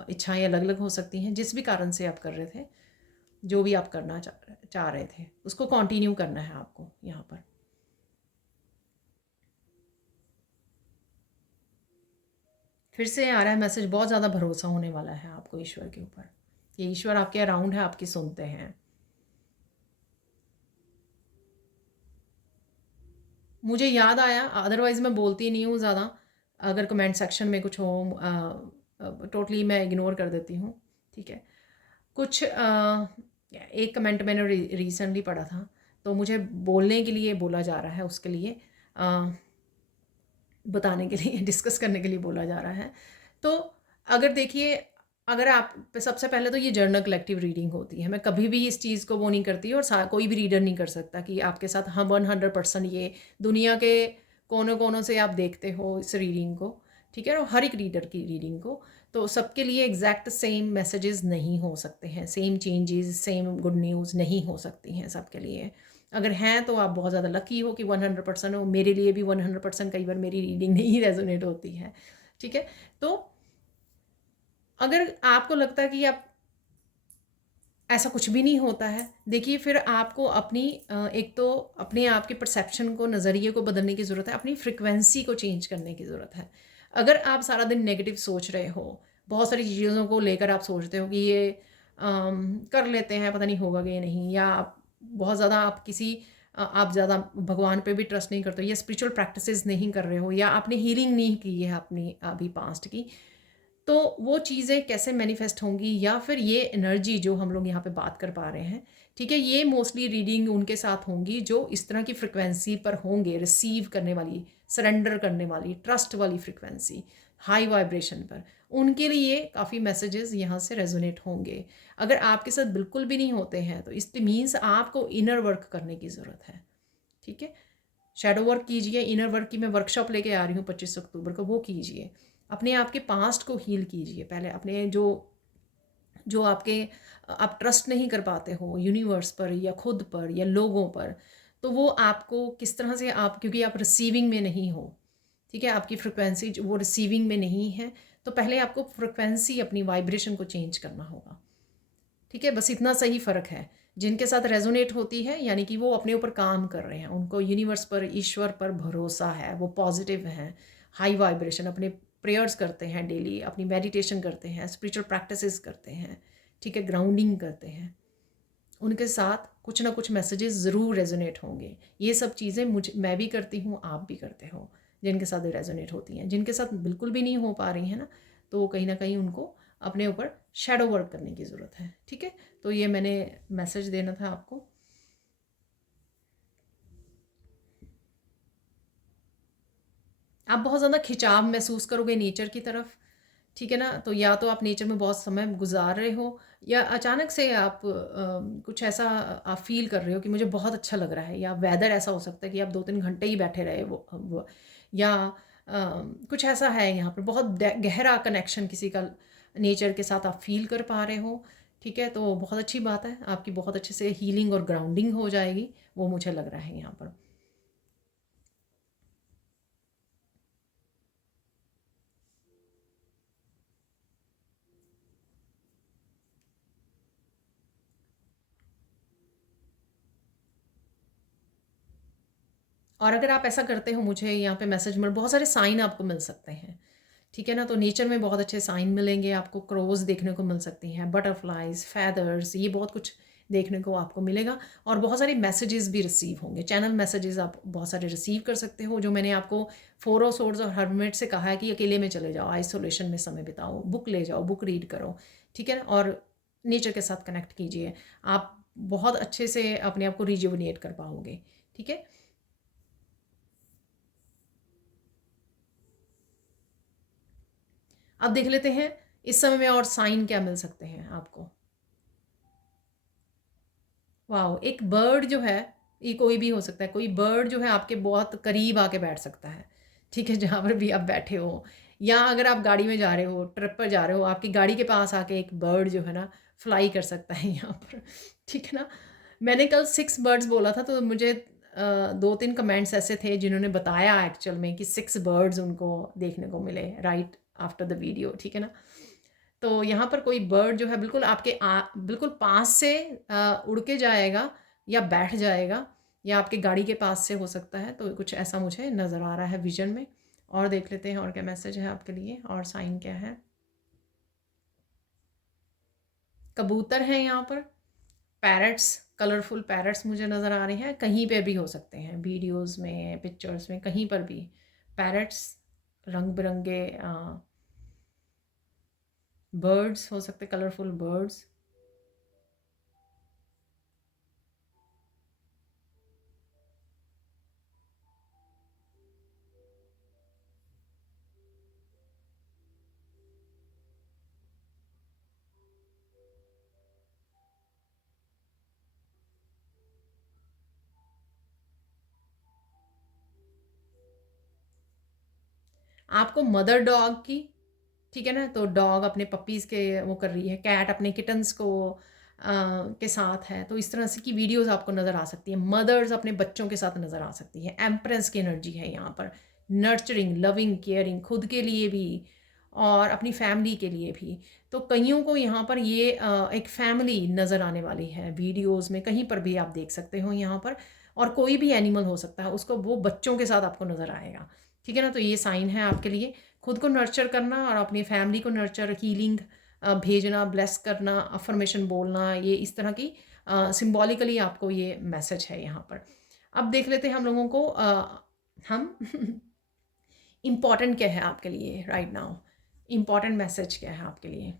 इच्छाएं अलग अलग हो सकती हैं, जिस भी कारण से आप कर रहे थे, जो भी आप करना चाह रहे थे, उसको कंटिन्यू करना है आपको यहाँ पर। फिर से आ रहा है मैसेज, बहुत ज़्यादा भरोसा होने वाला है आपको ईश्वर के ऊपर, ये ईश्वर आपके अराउंड है, आपकी सुनते हैं। मुझे याद आया, अदरवाइज़ मैं बोलती नहीं हूँ ज़्यादा, अगर कमेंट सेक्शन में कुछ हो टोटली मैं इग्नोर कर देती हूँ, ठीक है। कुछ एक कमेंट मैंने रिसेंटली पढ़ा था, तो मुझे बोलने के लिए बोला जा रहा है, उसके लिए बताने के लिए डिस्कस करने के लिए बोला जा रहा है। तो अगर देखिए, अगर आप सबसे पहले तो ये जर्नल कलेक्टिव रीडिंग होती है, मैं कभी भी इस चीज़ को वो नहीं करती और कोई भी रीडर नहीं कर सकता कि आपके साथ हम 100% ये दुनिया के कोनों कोनों से आप देखते हो इस रीडिंग को, ठीक है, और हर एक रीडर की रीडिंग को, तो सबके लिए एग्जैक्ट सेम मैसेजेस नहीं हो सकते हैं, same changes, same good news नहीं हो सकती हैं सबके लिए। अगर हैं तो आप बहुत ज़्यादा लकी हो कि 100% हो। मेरे लिए भी 100% कई बार मेरी रीडिंग नहीं रेजोनेट होती है, ठीक है। तो अगर आपको लगता है कि आप ऐसा कुछ भी नहीं होता है, देखिए फिर आपको अपनी एक तो अपने आप के परसेप्शन को, नज़रिए को बदलने की ज़रूरत है, अपनी फ्रिक्वेंसी को चेंज करने की ज़रूरत है। अगर आप सारा दिन नेगेटिव सोच रहे हो, बहुत सारी चीज़ों को लेकर आप सोचते हो कि ये कर लेते हैं, पता नहीं होगा कि नहीं, या आप बहुत ज़्यादा आप किसी आप ज़्यादा भगवान पे भी ट्रस्ट नहीं करते हो, या स्पिरिचुअल प्रैक्टिसेस नहीं कर रहे हो, या आपने हीलिंग नहीं की है अपनी अभी पास्ट की, तो वो चीज़ें कैसे मैनिफेस्ट होंगी, या फिर ये एनर्जी जो हम लोग यहाँ पे बात कर पा रहे हैं, ठीक है, ये मोस्टली रीडिंग उनके साथ होंगी जो इस तरह की फ्रिक्वेंसी पर होंगे, रिसीव करने वाली, सरेंडर करने वाली, ट्रस्ट वाली फ्रिक्वेंसी, हाई वाइब्रेशन पर, उनके लिए काफ़ी मैसेजेस यहाँ से रेजोनेट होंगे। अगर आपके साथ बिल्कुल भी नहीं होते हैं तो इट मीन्स आपको इनर वर्क करने की ज़रूरत है, ठीक है। शैडो वर्क कीजिए, इनर वर्क की मैं वर्कशॉप लेके आ रही हूँ 25 अक्टूबर को, वो कीजिए। अपने आप के पास्ट को हील कीजिए पहले, अपने जो जो आपके आप ट्रस्ट नहीं कर पाते हो यूनिवर्स पर या खुद पर या लोगों पर, तो वो आपको किस तरह से, आप क्योंकि आप रिसीविंग में नहीं हो, ठीक है, आपकी फ्रिक्वेंसी वो रिसीविंग में नहीं है, तो पहले आपको फ्रिक्वेंसी, अपनी वाइब्रेशन को चेंज करना होगा, ठीक है। बस इतना सही फ़र्क है। जिनके साथ रेजोनेट होती है यानी कि वो अपने ऊपर काम कर रहे हैं, उनको यूनिवर्स पर, ईश्वर पर भरोसा है, वो पॉजिटिव हैं, हाई वाइब्रेशन, अपने प्रेयर्स करते हैं डेली, अपनी मेडिटेशन करते हैं, स्पिरिचुअल प्रैक्टिसेस करते हैं, ठीक है, ग्राउंडिंग करते हैं, उनके साथ कुछ ना कुछ मैसेजेस ज़रूर रेजोनेट होंगे। ये सब चीज़ें मैं भी करती हूँ, आप भी करते हो, जिनके साथ रेजोनेट होती हैं। जिनके साथ बिल्कुल भी नहीं हो पा रही हैं ना, तो कहीं ना कहीं उनको अपने ऊपर शैडो वर्क करने की ज़रूरत है, ठीक है। तो ये मैंने मैसेज देना था आपको। आप बहुत ज़्यादा खिंचाव महसूस करोगे नेचर की तरफ, ठीक है ना, तो या तो आप नेचर में बहुत समय गुजार रहे हो, या अचानक से आप कुछ ऐसा आप फील कर रहे हो कि मुझे बहुत अच्छा लग रहा है, या वेदर ऐसा हो सकता है कि आप 2-3 घंटे ही बैठे रहे या कुछ ऐसा है यहाँ पर, बहुत गहरा कनेक्शन किसी का नेचर के साथ आप फील कर पा रहे हो, ठीक है, तो बहुत अच्छी बात है, आपकी बहुत अच्छे से हीलिंग और ग्राउंडिंग हो जाएगी, वो मुझे लग रहा है यहाँ पर। और अगर आप ऐसा करते हो, मुझे यहाँ पे मैसेज में बहुत सारे साइन आपको मिल सकते हैं, ठीक है ना, तो नेचर में बहुत अच्छे साइन मिलेंगे आपको, क्रोज देखने को मिल सकती हैं, बटरफ्लाइज, फैदर्स, ये बहुत कुछ देखने को आपको मिलेगा, और बहुत सारे मैसेजेस भी रिसीव होंगे, चैनल मैसेजेस आप बहुत सारे रिसीव कर सकते हो, जो मैंने आपको 4 ऑफ सोर्ड्स और हर्मिट से कहा है कि अकेले में चले जाओ, आइसोलेशन में समय बिताओ, बुक ले जाओ, बुक रीड करो, ठीक है, और नेचर के साथ कनेक्ट कीजिए, आप बहुत अच्छे से अपने आप को रिजुवनेट कर पाओगे, ठीक है। अब देख लेते हैं इस समय में और साइन क्या मिल सकते हैं आपको। वाओ, एक बर्ड जो है, ये कोई भी हो सकता है, कोई बर्ड जो है आपके बहुत करीब आके बैठ सकता है, ठीक है, जहाँ पर भी आप बैठे हो, या अगर आप गाड़ी में जा रहे हो, ट्रिप पर जा रहे हो, आपकी गाड़ी के पास आके एक बर्ड जो है ना फ्लाई कर सकता है यहाँ पर, ठीक है ना। मैंने कल 6 बर्ड्स बोला था, तो मुझे 2-3 कमेंट्स ऐसे थे जिन्होंने बताया एक्चुअल में कि 6 बर्ड्स उनको देखने को मिले राइट आफ्टर द वीडियो, ठीक है ना। तो यहाँ पर कोई बर्ड जो है बिल्कुल आपके बिल्कुल पास से उड़ के जाएगा, या बैठ जाएगा, या आपके गाड़ी के पास से हो सकता है, तो कुछ ऐसा मुझे नज़र आ रहा है विजन में। और देख लेते हैं और क्या मैसेज है आपके लिए, और साइन क्या है। कबूतर हैं यहाँ पर, पैरट्स, कलरफुल पैरट्स मुझे नज़र आ रहे हैं, कहीं पे भी हो सकते हैं, वीडियोस में, पिक्चर्स में, कहीं पर भी पैरट्स, रंग बिरंगे बर्ड्स हो सकते, कलरफुल बर्ड्स। आपको मदर डॉग की, ठीक है ना, तो डॉग अपने पपीज़ के वो कर रही है, कैट अपने किटन्स को के साथ है, तो इस तरह से की वीडियोस आपको नज़र आ सकती है। मदर्स अपने बच्चों के साथ नज़र आ सकती है। एम्प्रेस की एनर्जी है यहाँ पर, नर्चरिंग, लविंग, केयरिंग, खुद के लिए भी और अपनी फैमिली के लिए भी। तो कईयों को यहाँ पर ये एक फैमिली नज़र आने वाली है वीडियोस में, कहीं पर भी आप देख सकते हो यहाँ पर। और कोई भी एनिमल हो सकता है, उसको वो बच्चों के साथ आपको नज़र आएगा, ठीक है ना। तो ये साइन है आपके लिए, खुद को नर्चर करना और अपनी फैमिली को नर्चर, हीलिंग भेजना, ब्लेस करना, अफर्मेशन बोलना, ये इस तरह की सिंबॉलिकली आपको ये मैसेज है यहाँ पर। अब देख लेते हैं हम लोगों को हम इम्पॉर्टेंट क्या है आपके लिए राइट नाउ, इम्पॉर्टेंट मैसेज क्या है आपके लिए।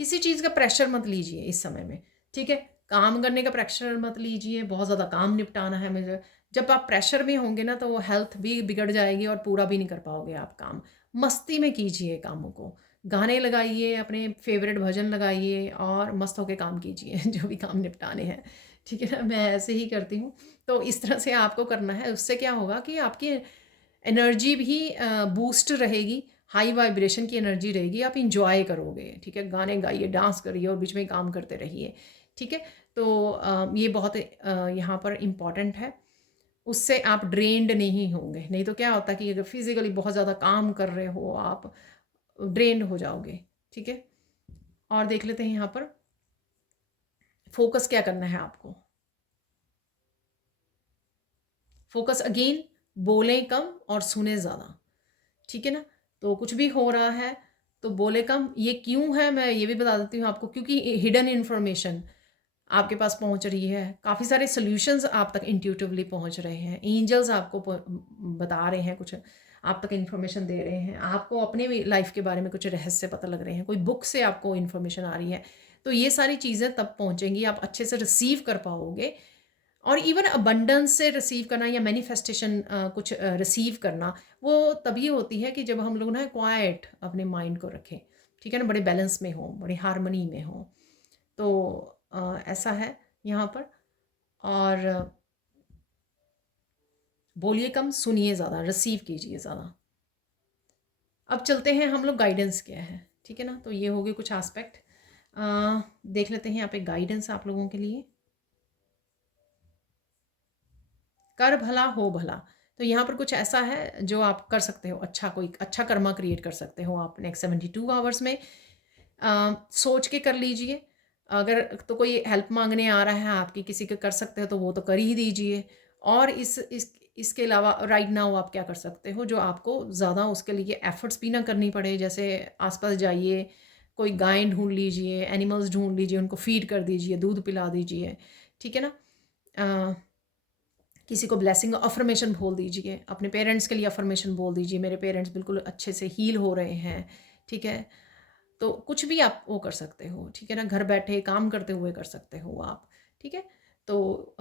किसी चीज़ का प्रेशर मत लीजिए इस समय में, ठीक है। काम करने का प्रेशर मत लीजिए, बहुत ज़्यादा काम निपटाना है मुझे। जब आप प्रेशर में होंगे ना, तो वो हेल्थ भी बिगड़ जाएगी और पूरा भी नहीं कर पाओगे आप काम। मस्ती में कीजिए कामों को, गाने लगाइए, अपने फेवरेट भजन लगाइए और मस्त होके काम कीजिए जो भी काम निपटाने हैं, ठीक है ना। मैं ऐसे ही करती हूँ। तो इस तरह से आपको करना है। उससे क्या होगा कि आपकी एनर्जी भी बूस्ट रहेगी, हाई वाइब्रेशन की एनर्जी रहेगी, आप इंजॉय करोगे, ठीक है। गाने गाइए, डांस करिए और बीच में काम करते रहिए, ठीक है। तो ये बहुत यहाँ पर इम्पॉर्टेंट है। उससे आप ड्रेन्ड नहीं होंगे। नहीं तो क्या होता है कि अगर फिजिकली बहुत ज़्यादा काम कर रहे हो आप, ड्रेन्ड हो जाओगे, ठीक है। और देख लेते हैं यहाँ पर फोकस क्या करना है आपको। फोकस अगेन, बोलें कम और सुने ज़्यादा, ठीक है ना। तो कुछ भी हो रहा है तो बोले कम। ये क्यों है मैं ये भी बता देती हूँ आपको, क्योंकि हिडन इन्फॉर्मेशन आपके पास पहुँच रही है, काफ़ी सारे सॉल्यूशंस आप तक इंट्यूटिवली पहुँच रहे हैं, एंजल्स आपको बता रहे हैं, कुछ आप तक इन्फॉर्मेशन दे रहे हैं, आपको अपने लाइफ के बारे में कुछ रहस्य पता लग रहे हैं, कोई बुक से आपको इन्फॉर्मेशन आ रही है। तो ये सारी चीज़ें तब पहुँचेंगी, आप अच्छे से रिसीव कर पाओगे। और इवन अबंडेंस से रिसीव करना या मैनिफेस्टेशन कुछ रिसीव करना, वो तभी होती है कि जब हम लोग ना क्वाइट अपने माइंड को रखें, ठीक है ना, बड़े बैलेंस में हो, बड़ी हारमोनी में हो। तो ऐसा है यहाँ पर। और बोलिए कम, सुनिए ज़्यादा, रिसीव कीजिए ज़्यादा। अब चलते हैं हम लोग गाइडेंस क्या है, ठीक है ना। तो ये हो गए कुछ एस्पेक्ट। देख लेते हैं यहाँ पे गाइडेंस आप लोगों के लिए। कर भला हो भला, तो यहाँ पर कुछ ऐसा है जो आप कर सकते हो, अच्छा कोई अच्छा कर्मा क्रिएट कर सकते हो आप नेक्स्ट 72 आवर्स में। सोच के कर लीजिए। अगर तो कोई हेल्प मांगने आ रहा है आपकी, किसी का कर सकते हो तो वो तो कर ही दीजिए। और इसके अलावा राइट नाउ आप क्या कर सकते हो जो आपको ज़्यादा उसके लिए एफर्ट्स भी ना करनी पड़े, जैसे आसपास जाइए, कोई गाय ढूंढ लीजिए, एनिमल्स ढूंढ लीजिए, उनको फीड कर दीजिए, दूध पिला दीजिए, ठीक है ना। किसी को ब्लेसिंग अफर्मेशन बोल दीजिए, अपने पेरेंट्स के लिए अफर्मेशन बोल दीजिए, मेरे पेरेंट्स बिल्कुल अच्छे से हील हो रहे हैं, ठीक है। तो कुछ भी आप वो कर सकते हो, ठीक है ना, घर बैठे काम करते हुए कर सकते हो आप, ठीक है। तो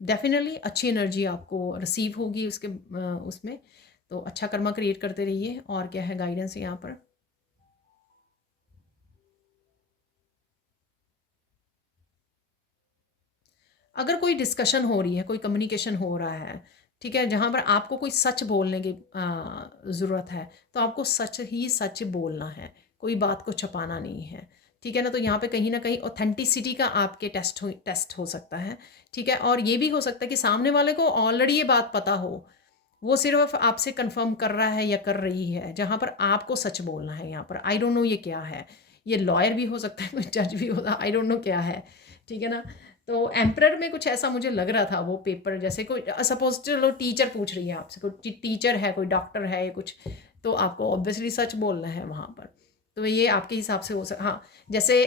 डेफिनेटली अच्छी एनर्जी आपको रिसीव होगी उसके उसमें। तो अच्छा कर्मा क्रिएट करते रहिए। और क्या है गाइडेंस यहाँ पर। अगर कोई डिस्कशन हो रही है, कोई कम्युनिकेशन हो रहा है, ठीक है, जहाँ पर आपको कोई सच बोलने की ज़रूरत है, तो आपको सच ही सच बोलना है, कोई बात को छुपाना नहीं है, ठीक है ना। तो यहाँ पे कहीं ना कहीं ऑथेंटिसिटी का आपके टेस्ट हो सकता है, ठीक है। और ये भी हो सकता है कि सामने वाले को ऑलरेडी ये बात पता हो, वो सिर्फ आपसे कंफर्म कर रहा है या कर रही है, जहाँ पर आपको सच बोलना है। यहाँ पर आई डोंट नो ये क्या है, ये लॉयर भी हो सकता है, कोई जज भी होता है, आई डोंट नो क्या है, ठीक है ना। तो एम्प्रर में कुछ ऐसा मुझे लग रहा था, वो पेपर जैसे कोई सपोज चलो टीचर पूछ रही है आपसे, कोई टीचर है, कोई डॉक्टर है, ये कुछ, तो आपको ऑब्वियसली सच बोलना है वहाँ पर। तो ये आपके हिसाब से हो हाँ, जैसे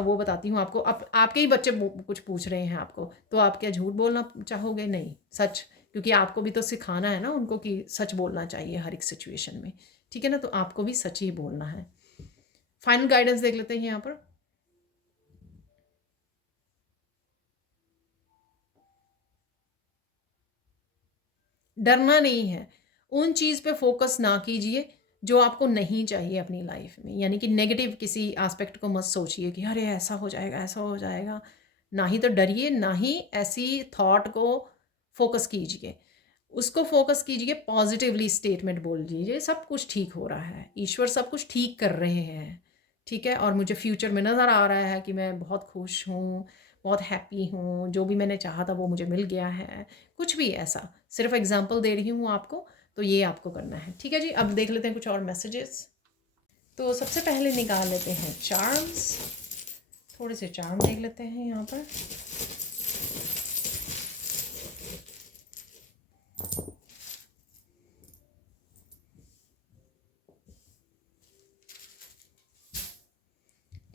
वो बताती हूँ आपको, आपके ही बच्चे कुछ पूछ रहे हैं आपको, तो आप क्या झूठ बोलना चाहोगे? नहीं, सच, क्योंकि आपको भी तो सिखाना है ना उनको कि सच बोलना चाहिए हर एक सिचुएशन में, ठीक है ना। तो आपको भी सच ही बोलना है। फाइनल गाइडेंस देख लेते हैं यहाँ पर। डरना नहीं है, उन चीज़ पे फोकस ना कीजिए जो आपको नहीं चाहिए अपनी लाइफ में, यानी कि नेगेटिव किसी एस्पेक्ट को मत सोचिए कि अरे ऐसा हो जाएगा, ऐसा हो जाएगा। ना ही तो डरिए, ना ही ऐसी थॉट को फोकस कीजिए। उसको फोकस कीजिए, पॉजिटिवली स्टेटमेंट बोल दीजिए, सब कुछ ठीक हो रहा है, ईश्वर सब कुछ ठीक कर रहे हैं, ठीक है। और मुझे फ्यूचर में नज़र आ रहा है कि मैं बहुत खुश हूँ, बहुत हैप्पी हूँ, जो भी मैंने चाहा था वो मुझे मिल गया है, कुछ भी ऐसा, सिर्फ एग्जांपल दे रही हूँ आपको। तो ये आपको करना है, ठीक है जी। अब देख लेते हैं कुछ और मैसेजेस। तो सबसे पहले निकाल लेते हैं चार्म्स, थोड़े से चार्म देख लेते हैं यहाँ पर।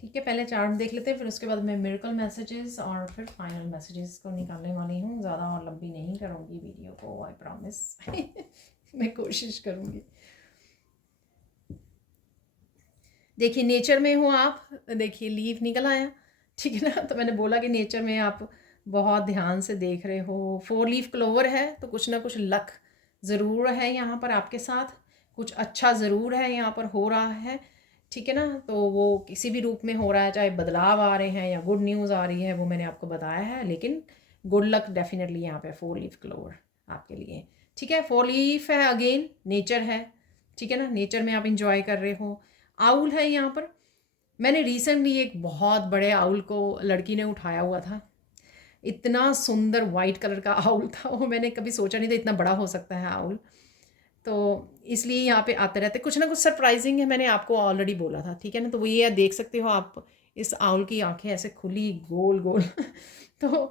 ठीक है, पहले चार्ट देख लेते हैं, फिर उसके बाद मैं मिरेकल मैसेजेस और फिर फाइनल मैसेजेस को निकालने वाली हूँ। ज़्यादा और लंबी नहीं करूँगी वीडियो को, आई प्रॉमिस। मैं कोशिश करूँगी। देखिए नेचर में हो आप, देखिए लीफ निकल आया, ठीक है ना। तो मैंने बोला कि नेचर में आप बहुत ध्यान से देख रहे हो। 4 लीफ क्लोवर है, तो कुछ ना कुछ लक ज़रूर है यहाँ पर आपके साथ, कुछ अच्छा ज़रूर है यहाँ पर हो रहा है, ठीक है ना। तो वो किसी भी रूप में हो रहा है, चाहे बदलाव आ रहे हैं या गुड न्यूज़ आ रही है, वो मैंने आपको बताया है। लेकिन गुड लक डेफिनेटली यहाँ पे 4 लीफ क्लोवर आपके लिए, ठीक है। 4 लीफ है, अगेन नेचर है, ठीक है ना। नेचर में आप इंजॉय कर रहे हो। आउल है यहाँ पर, मैंने रिसेंटली एक बहुत बड़े आउल को लड़की ने उठाया हुआ था, इतना सुंदर वाइट कलर का आउल था वो, मैंने कभी सोचा नहीं था इतना बड़ा हो सकता है आउल। तो इसलिए यहाँ पे आते रहते, कुछ ना कुछ सरप्राइजिंग है, मैंने आपको ऑलरेडी बोला था, ठीक है ना। तो वो ये देख सकते हो आप, इस आउल की आंखें ऐसे खुली गोल गोल। तो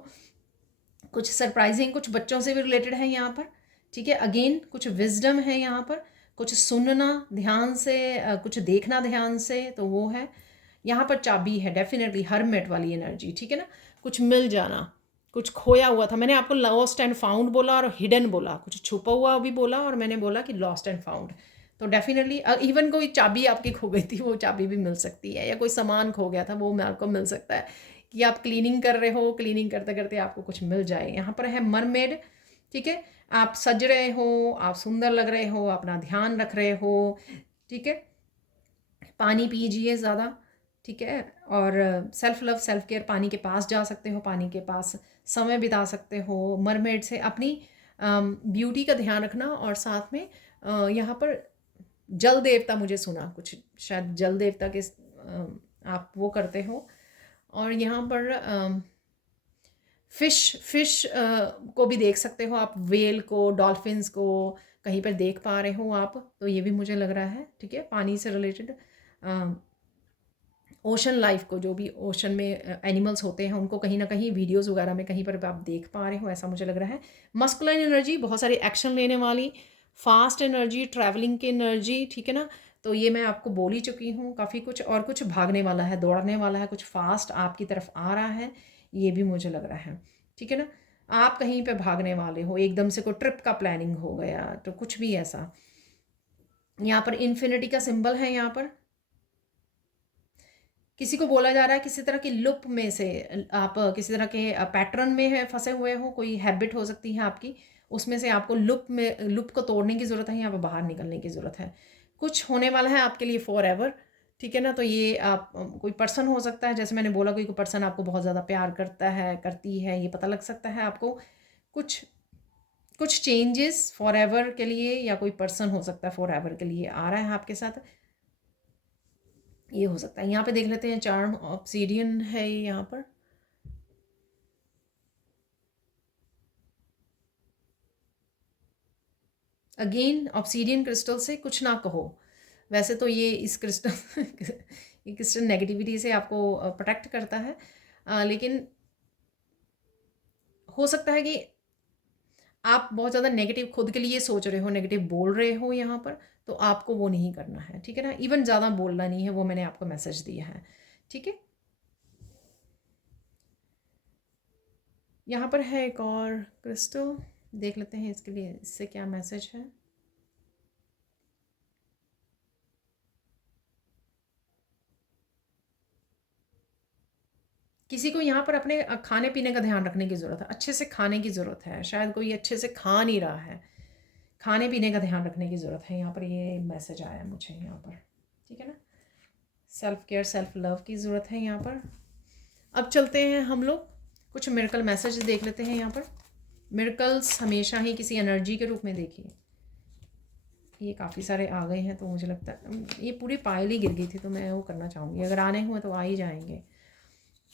कुछ सरप्राइजिंग, कुछ बच्चों से भी रिलेटेड है यहाँ पर, ठीक है। अगेन कुछ विजडम है यहाँ पर, कुछ सुनना ध्यान से, कुछ देखना ध्यान से, तो वो है यहाँ पर। चाबी है डेफिनेटली हरमेट वाली एनर्जी, ठीक है ना। कुछ मिल जाना, कुछ खोया हुआ था, मैंने आपको लॉस्ट एंड फाउंड बोला और हिडन बोला, कुछ छुपा हुआ भी बोला, और मैंने बोला कि लॉस्ट एंड फाउंड। तो डेफिनेटली इवन कोई चाबी आपकी खो गई थी, वो चाबी भी मिल सकती है, या कोई सामान खो गया था, वो मैं आपको मिल सकता है। कि आप क्लीनिंग कर रहे हो, क्लीनिंग करते करते आपको कुछ मिल जाए। यहाँ पर है मरमेड, ठीक है। आप सज रहे हो, आप सुंदर लग रहे हो, अपना ध्यान रख रहे हो, ठीक है। पानी पीजिए ज़्यादा, ठीक है। और सेल्फ लव सेल्फ केयर, पानी के पास जा सकते हो, पानी के पास समय बिता सकते हो। मरमेड से अपनी ब्यूटी का ध्यान रखना, और साथ में यहाँ पर जल देवता, मुझे सुना कुछ शायद जल देवता के आप वो करते हो। और यहाँ पर फिश को भी देख सकते हो आप, वेल को, डॉल्फिन्स को कहीं पर देख पा रहे हो आप, तो ये भी मुझे लग रहा है, ठीक है। पानी से रिलेटेड ओशन लाइफ को, जो भी ओशन में एनिमल्स होते हैं उनको कहीं ना कहीं वीडियोस वगैरह में कहीं पर आप देख पा रहे हो, ऐसा मुझे लग रहा है। मस्कुलाइन एनर्जी, बहुत सारी एक्शन लेने वाली, फास्ट एनर्जी, ट्रैवलिंग की एनर्जी, ठीक है ना। तो ये मैं आपको बोल ही चुकी हूँ काफ़ी कुछ। और कुछ भागने वाला है, दौड़ने वाला है, कुछ फास्ट आपकी तरफ आ रहा है, ये भी मुझे लग रहा है, ठीक है ना। आप कहीं पे भागने वाले हो, एकदम से कोई ट्रिप का प्लानिंग हो गया, तो कुछ भी ऐसा। यहाँ पर इन्फिनिटी का सिंबल है यहाँ पर। किसी को बोला जा रहा है किसी तरह की लुप में से, आप किसी तरह के पैटर्न में है फंसे हुए हो, कोई हैबिट हो सकती है आपकी, उसमें से आपको लुप को तोड़ने की ज़रूरत है, यहाँ पर बाहर निकलने की ज़रूरत है। कुछ होने वाला है आपके लिए फॉर एवर, ठीक है ना। तो ये आप कोई पर्सन हो सकता है, जैसे मैंने बोला, कोई पर्सन आपको बहुत ज़्यादा प्यार करता है, करती है, ये पता लग सकता है आपको। कुछ कुछ चेंजेस फॉर एवर के लिए, या कोई पर्सन हो सकता है फॉर एवर के लिए आ रहा है आपके साथ, ये हो सकता है। यहाँ पे देख लेते हैं, चार्म ऑब्सीडियन है यहाँ पर। अगेन ऑब्सीडियन क्रिस्टल से कुछ ना कहो, वैसे तो ये इस क्रिस्टल ये क्रिस्टल नेगेटिविटी से आपको प्रोटेक्ट करता है, लेकिन हो सकता है कि आप बहुत ज़्यादा नेगेटिव खुद के लिए सोच रहे हो, नेगेटिव बोल रहे हो यहाँ पर, तो आपको वो नहीं करना है, ठीक है ना। इवन ज़्यादा बोलना नहीं है, वो मैंने आपको मैसेज दिया है, ठीक है। यहाँ पर है एक और क्रिस्टल, देख लेते हैं इसके लिए, इससे क्या मैसेज है। किसी को यहाँ पर अपने खाने पीने का ध्यान रखने की ज़रूरत है, अच्छे से खाने की ज़रूरत है, शायद कोई अच्छे से खा नहीं रहा है, खाने पीने का ध्यान रखने की ज़रूरत है, यहाँ पर ये मैसेज आया मुझे यहाँ पर, ठीक है ना। सेल्फ केयर सेल्फ लव की ज़रूरत है यहाँ पर। अब चलते हैं हम लोग कुछ मिरेकल मैसेज देख लेते हैं यहाँ पर। मिरेकल्स हमेशा ही किसी एनर्जी के रूप में देखिए। ये काफ़ी सारे आ गए हैं तो मुझे लगता है ये पूरी पायल ही गिर गई थी, तो मैं वो करना चाहूँगी। अगर आने हुए तो आ ही जाएंगे।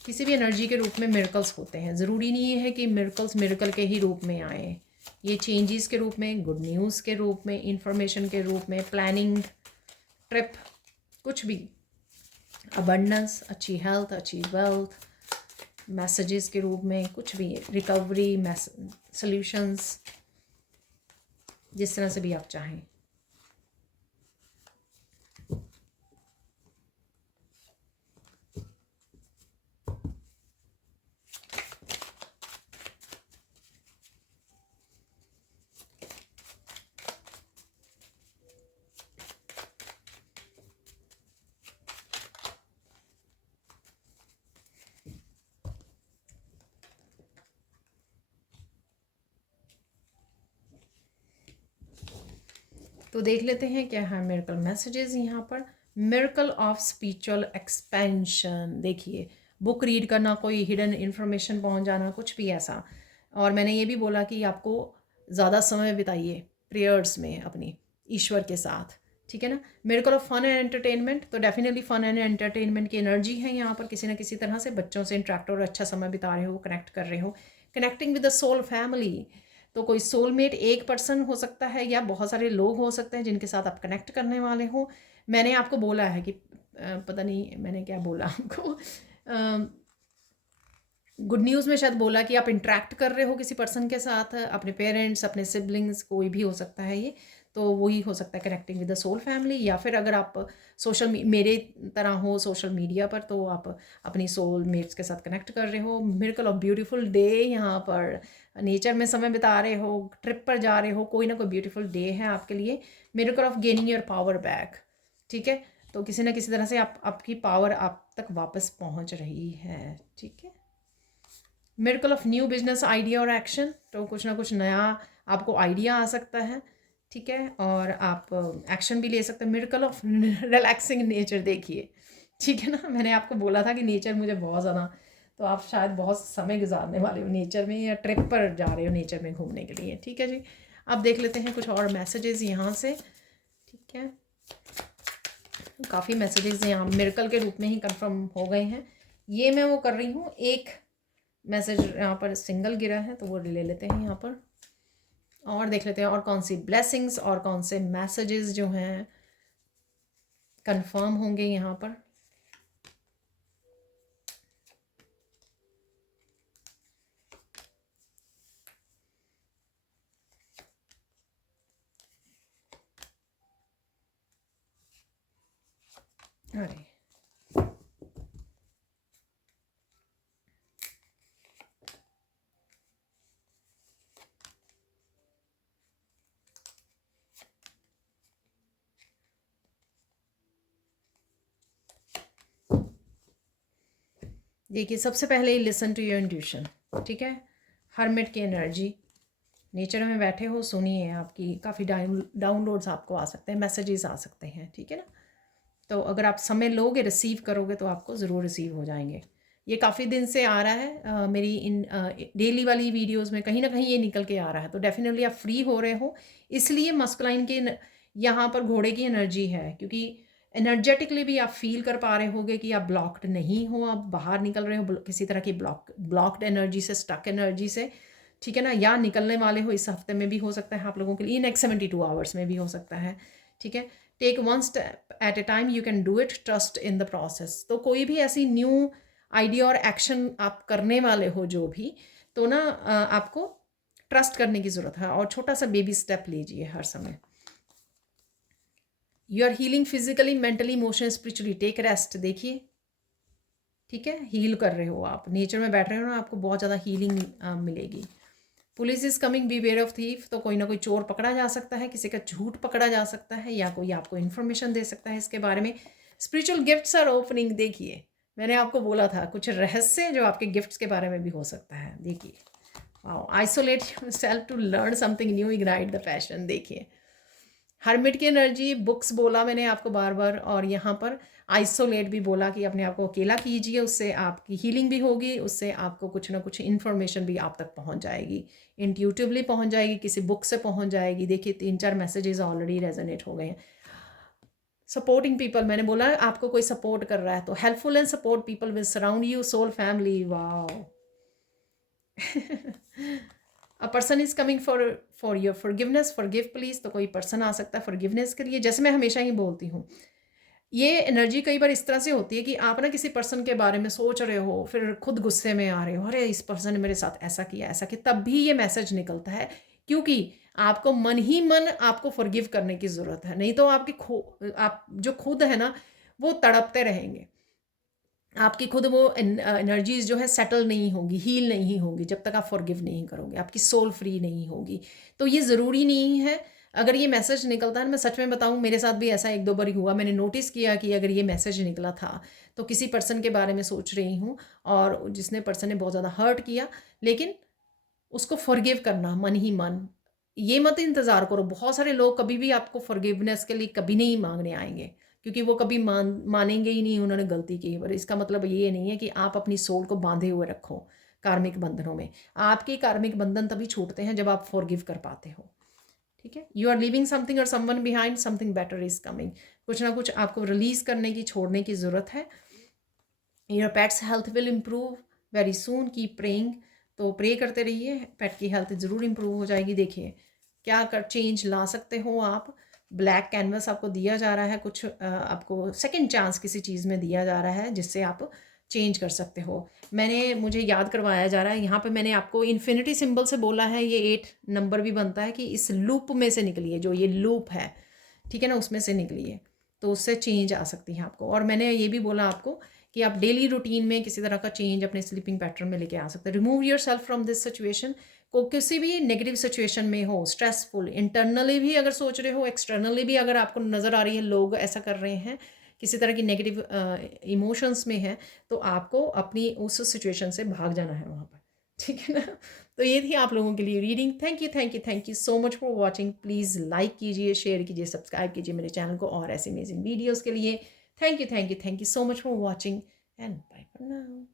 किसी भी एनर्जी के रूप में मिरेकल्स होते हैं। ज़रूरी नहीं है कि मिरेकल्स मिरेकल के ही रूप में आए। ये चेंजेस के रूप में, गुड न्यूज़ के रूप में, इंफॉर्मेशन के रूप में, प्लानिंग, ट्रिप, कुछ भी, अबंडेंस, अच्छी हेल्थ, अच्छी वेल्थ, मैसेजेस के रूप में, कुछ भी, रिकवरी, सॉल्यूशंस, जिस तरह से भी आप चाहें। तो देख लेते हैं क्या है मिरेकल मैसेजेस यहाँ पर। Miracle of spiritual expansion. देखिए, बुक रीड करना, कोई हिडन इन्फॉर्मेशन पहुँच जाना, कुछ भी ऐसा। और मैंने ये भी बोला कि आपको ज़्यादा समय बिताइए प्रेयर्स में अपनी ईश्वर के साथ, ठीक है ना। Miracle of fun and entertainment, तो डेफिनेटली फन एंड एंटरटेनमेंट की एनर्जी है यहाँ पर। किसी ना किसी तरह से बच्चों से इंटरेक्ट और अच्छा समय बिता रहे हो, कनेक्ट कर रहे हो, connecting with the soul family. तो कोई सोलमेट एक पर्सन हो सकता है या बहुत सारे लोग हो सकते हैं जिनके साथ आप कनेक्ट करने वाले हो। मैंने आपको बोला है कि पता नहीं मैंने क्या बोला आपको, गुड न्यूज़ में शायद बोला कि आप इंटरेक्ट कर रहे हो किसी पर्सन के साथ, अपने पेरेंट्स, अपने सिबलिंग्स, कोई भी हो सकता है ये। तो वही हो सकता है connecting with the soul family. या फिर अगर आप मेरे तरह हो सोशल मीडिया पर, तो आप अपनी सोल मेट्स के साथ कनेक्ट कर रहे हो। मिरेकल ऑफ ब्यूटीफुल डे, यहाँ पर नेचर में समय बिता रहे हो, ट्रिप पर जा रहे हो, कोई ना कोई ब्यूटीफुल डे है आपके लिए। Miracle of gaining your power back, ठीक है। तो किसी ना किसी तरह से आपकी पावर आप तक वापस पहुँच रही है, ठीक है। Miracle of new business idea और एक्शन, तो कुछ ना कुछ नया आपको आइडिया आ सकता है, ठीक है, और आप एक्शन भी ले सकते हैं। मिरेकल ऑफ रिलैक्सिंग नेचर, देखिए, ठीक है ना। मैंने आपको बोला था कि नेचर मुझे बहुत ज़्यादा, तो आप शायद बहुत समय गुजारने वाले हो नेचर में, या ट्रिप पर जा रहे हो नेचर में घूमने के लिए, ठीक है जी। अब देख लेते हैं कुछ और मैसेजेस यहाँ से, ठीक है। काफ़ी मैसेजेस यहाँ मिरेकल के रूप में ही कंफर्म हो गए हैं। ये मैं वो कर रही हूँ, एक मैसेज यहाँ पर सिंगल गिरा है तो वो ले लेते हैं यहाँ पर, और देख लेते हैं और कौन सी ब्लेसिंग्स और कौन से मैसेजेस जो हैं कंफर्म होंगे यहाँ पर। अरे देखिए, सबसे पहले लिसन टू योर इंट्यूशन, ठीक है। हरमिट की एनर्जी, नेचर में बैठे हो, सुनिए, आपकी काफ़ी डाउनलोड्स आपको आ सकते हैं, मैसेजेस आ सकते हैं, ठीक है ना। तो अगर आप समय लोगे, रिसीव करोगे, तो आपको ज़रूर रिसीव हो जाएंगे। ये काफ़ी दिन से आ रहा है मेरी इन डेली वाली वीडियोस में, कहीं ना कहीं ये निकल के आ रहा है। तो डेफिनेटली आप फ्री हो रहे हो, इसलिए मस्कुलाइन के यहाँ पर घोड़े की एनर्जी है, क्योंकि एनर्जेटिकली भी आप फील कर पा रहे होगे कि आप ब्लॉक्ड नहीं हो, आप बाहर निकल रहे हो किसी तरह की ब्लॉक्ड एनर्जी से, स्टक एनर्जी से, ठीक है ना। या निकलने वाले हो, इस हफ्ते में भी हो सकता है आप लोगों के लिए, नेक्स्ट 72 आवर्स में भी हो सकता है, ठीक है। Take one step at a time, you can do it, trust in the process. तो कोई भी ऐसी न्यू आइडिया और एक्शन आप करने वाले हो जो भी, तो ना आपको ट्रस्ट करने की ज़रूरत है, और छोटा सा बेबी स्टेप लीजिए हर समय। You are healing physically, mentally, emotionally, spiritually, take rest, देखिए, ठीक है। हील कर रहे हो आप, नेचर में बैठ रहे हो ना, आपको बहुत ज़्यादा हीलिंग मिलेगी। Police is coming, beware of thief, तो कोई ना कोई चोर पकड़ा जा सकता है, किसी का झूठ पकड़ा जा सकता है, या कोई आपको इन्फॉर्मेशन दे सकता है इसके बारे में। स्पिरिचुअल गिफ्ट्स आर ओपनिंग, देखिए, मैंने आपको बोला था कुछ रहस्य जो आपके गिफ्ट्स के बारे में भी हो सकता है, देखिए। Isolate yourself to learn something new, ignite the passion, देखिए। हर्मिट की एनर्जी, बुक्स बोला मैंने आपको बार बार, और यहाँ पर आइसोलेट भी बोला कि अपने आप को अकेला कीजिए, उससे आपकी हीलिंग भी होगी, उससे आपको कुछ ना कुछ इन्फॉर्मेशन भी आप तक पहुँच जाएगी, इंट्यूटिवली पहुँच जाएगी, किसी बुक से पहुँच जाएगी। देखिए 3-4 मैसेजेस ऑलरेडी रेजोनेट हो गए हैं। सपोर्टिंग पीपल, मैंने बोला आपको कोई सपोर्ट कर रहा है, तो helpful and support people will surround you, soul family, wow. A person is coming for your forgiveness, forgive please, तो कोई पर्सन आ सकता है फॉरगिवनेस के लिए। जैसे मैं हमेशा ही बोलती हूँ, ये एनर्जी कई बार इस तरह से होती है कि आप ना किसी पर्सन के बारे में सोच रहे हो, फिर खुद गुस्से में आ रहे हो, अरे इस पर्सन ने मेरे साथ ऐसा किया ऐसा किया, तब भी ये मैसेज निकलता है, क्योंकि आपको मन ही मन आपको फॉरगिव करने की ज़रूरत है। नहीं तो आप जो खुद है ना, वो तड़पते रहेंगे। आपकी खुद वो एनर्जीज जो है सेटल नहीं होगी, हील नहीं होगी, जब तक आप फॉरगिव नहीं करोगे, आपकी सोल फ्री नहीं होगी। तो ये ज़रूरी नहीं है। अगर ये मैसेज निकलता है, मैं सच में बताऊं, मेरे साथ भी ऐसा 1-2 बार हुआ, मैंने नोटिस किया कि अगर ये मैसेज निकला था तो किसी पर्सन के बारे में सोच रही हूँ और जिसने पर्सन ने बहुत ज़्यादा हर्ट किया, लेकिन उसको फॉरगिव करना मन ही मन, ये मत इंतज़ार करो। बहुत सारे लोग कभी भी आपको फॉरगिवनेस के लिए कभी नहीं मांगने आएंगे, क्योंकि वो कभी मानेंगे ही नहीं उन्होंने गलती की। पर इसका मतलब ये नहीं है कि आप अपनी सोल को बांधे हुए रखो कार्मिक बंधनों में। आपके कार्मिक बंधन तभी छूटते हैं जब आप फॉरगिव कर पाते हो। ठीक है, यू आर लिविंग समथिंग और someone behind, something better is coming. कुछ ना कुछ आपको रिलीज करने की, छोड़ने की ज़रूरत है। Your pets health will improve very soon, keep praying. तो प्रे करते रहिए, पेट की हेल्थ ज़रूर इम्प्रूव हो जाएगी। देखिए क्या कर चेंज ला सकते हो आप। ब्लैक कैनवस आपको दिया जा रहा है, कुछ आपको सेकंड चांस किसी चीज़ में दिया जा रहा है जिससे आप चेंज कर सकते हो। मुझे याद करवाया जा रहा है, यहाँ पे मैंने आपको इन्फिनिटी सिंबल से बोला है, ये 8 नंबर भी बनता है कि इस लूप में से निकलिए, जो ये लूप है, ठीक है ना, उसमें से निकलिए, तो उससे चेंज आ सकती है आपको। और मैंने ये भी बोला आपको कि आप डेली रूटीन में किसी तरह का चेंज अपने स्लीपिंग पैटर्न में लेके आ सकते हैं। Remove your self from this situation, को किसी भी नेगेटिव सिचुएशन में हो, स्ट्रेसफुल, इंटरनली भी अगर सोच रहे हो, एक्सटर्नली भी अगर आपको नज़र आ रही है लोग ऐसा कर रहे हैं, किसी तरह की नेगेटिव इमोशंस में है, तो आपको अपनी उस सिचुएशन से भाग जाना है वहाँ पर। ठीक है ना। तो ये थी आप लोगों के लिए reading. Thank you thank you thank you so much for watching. Please like कीजिए, शेयर कीजिए, सब्सक्राइब कीजिए मेरे चैनल को और ऐसे अमेजिंग वीडियोज़ के लिए। Thank you thank you thank you so much for watching and bye for now.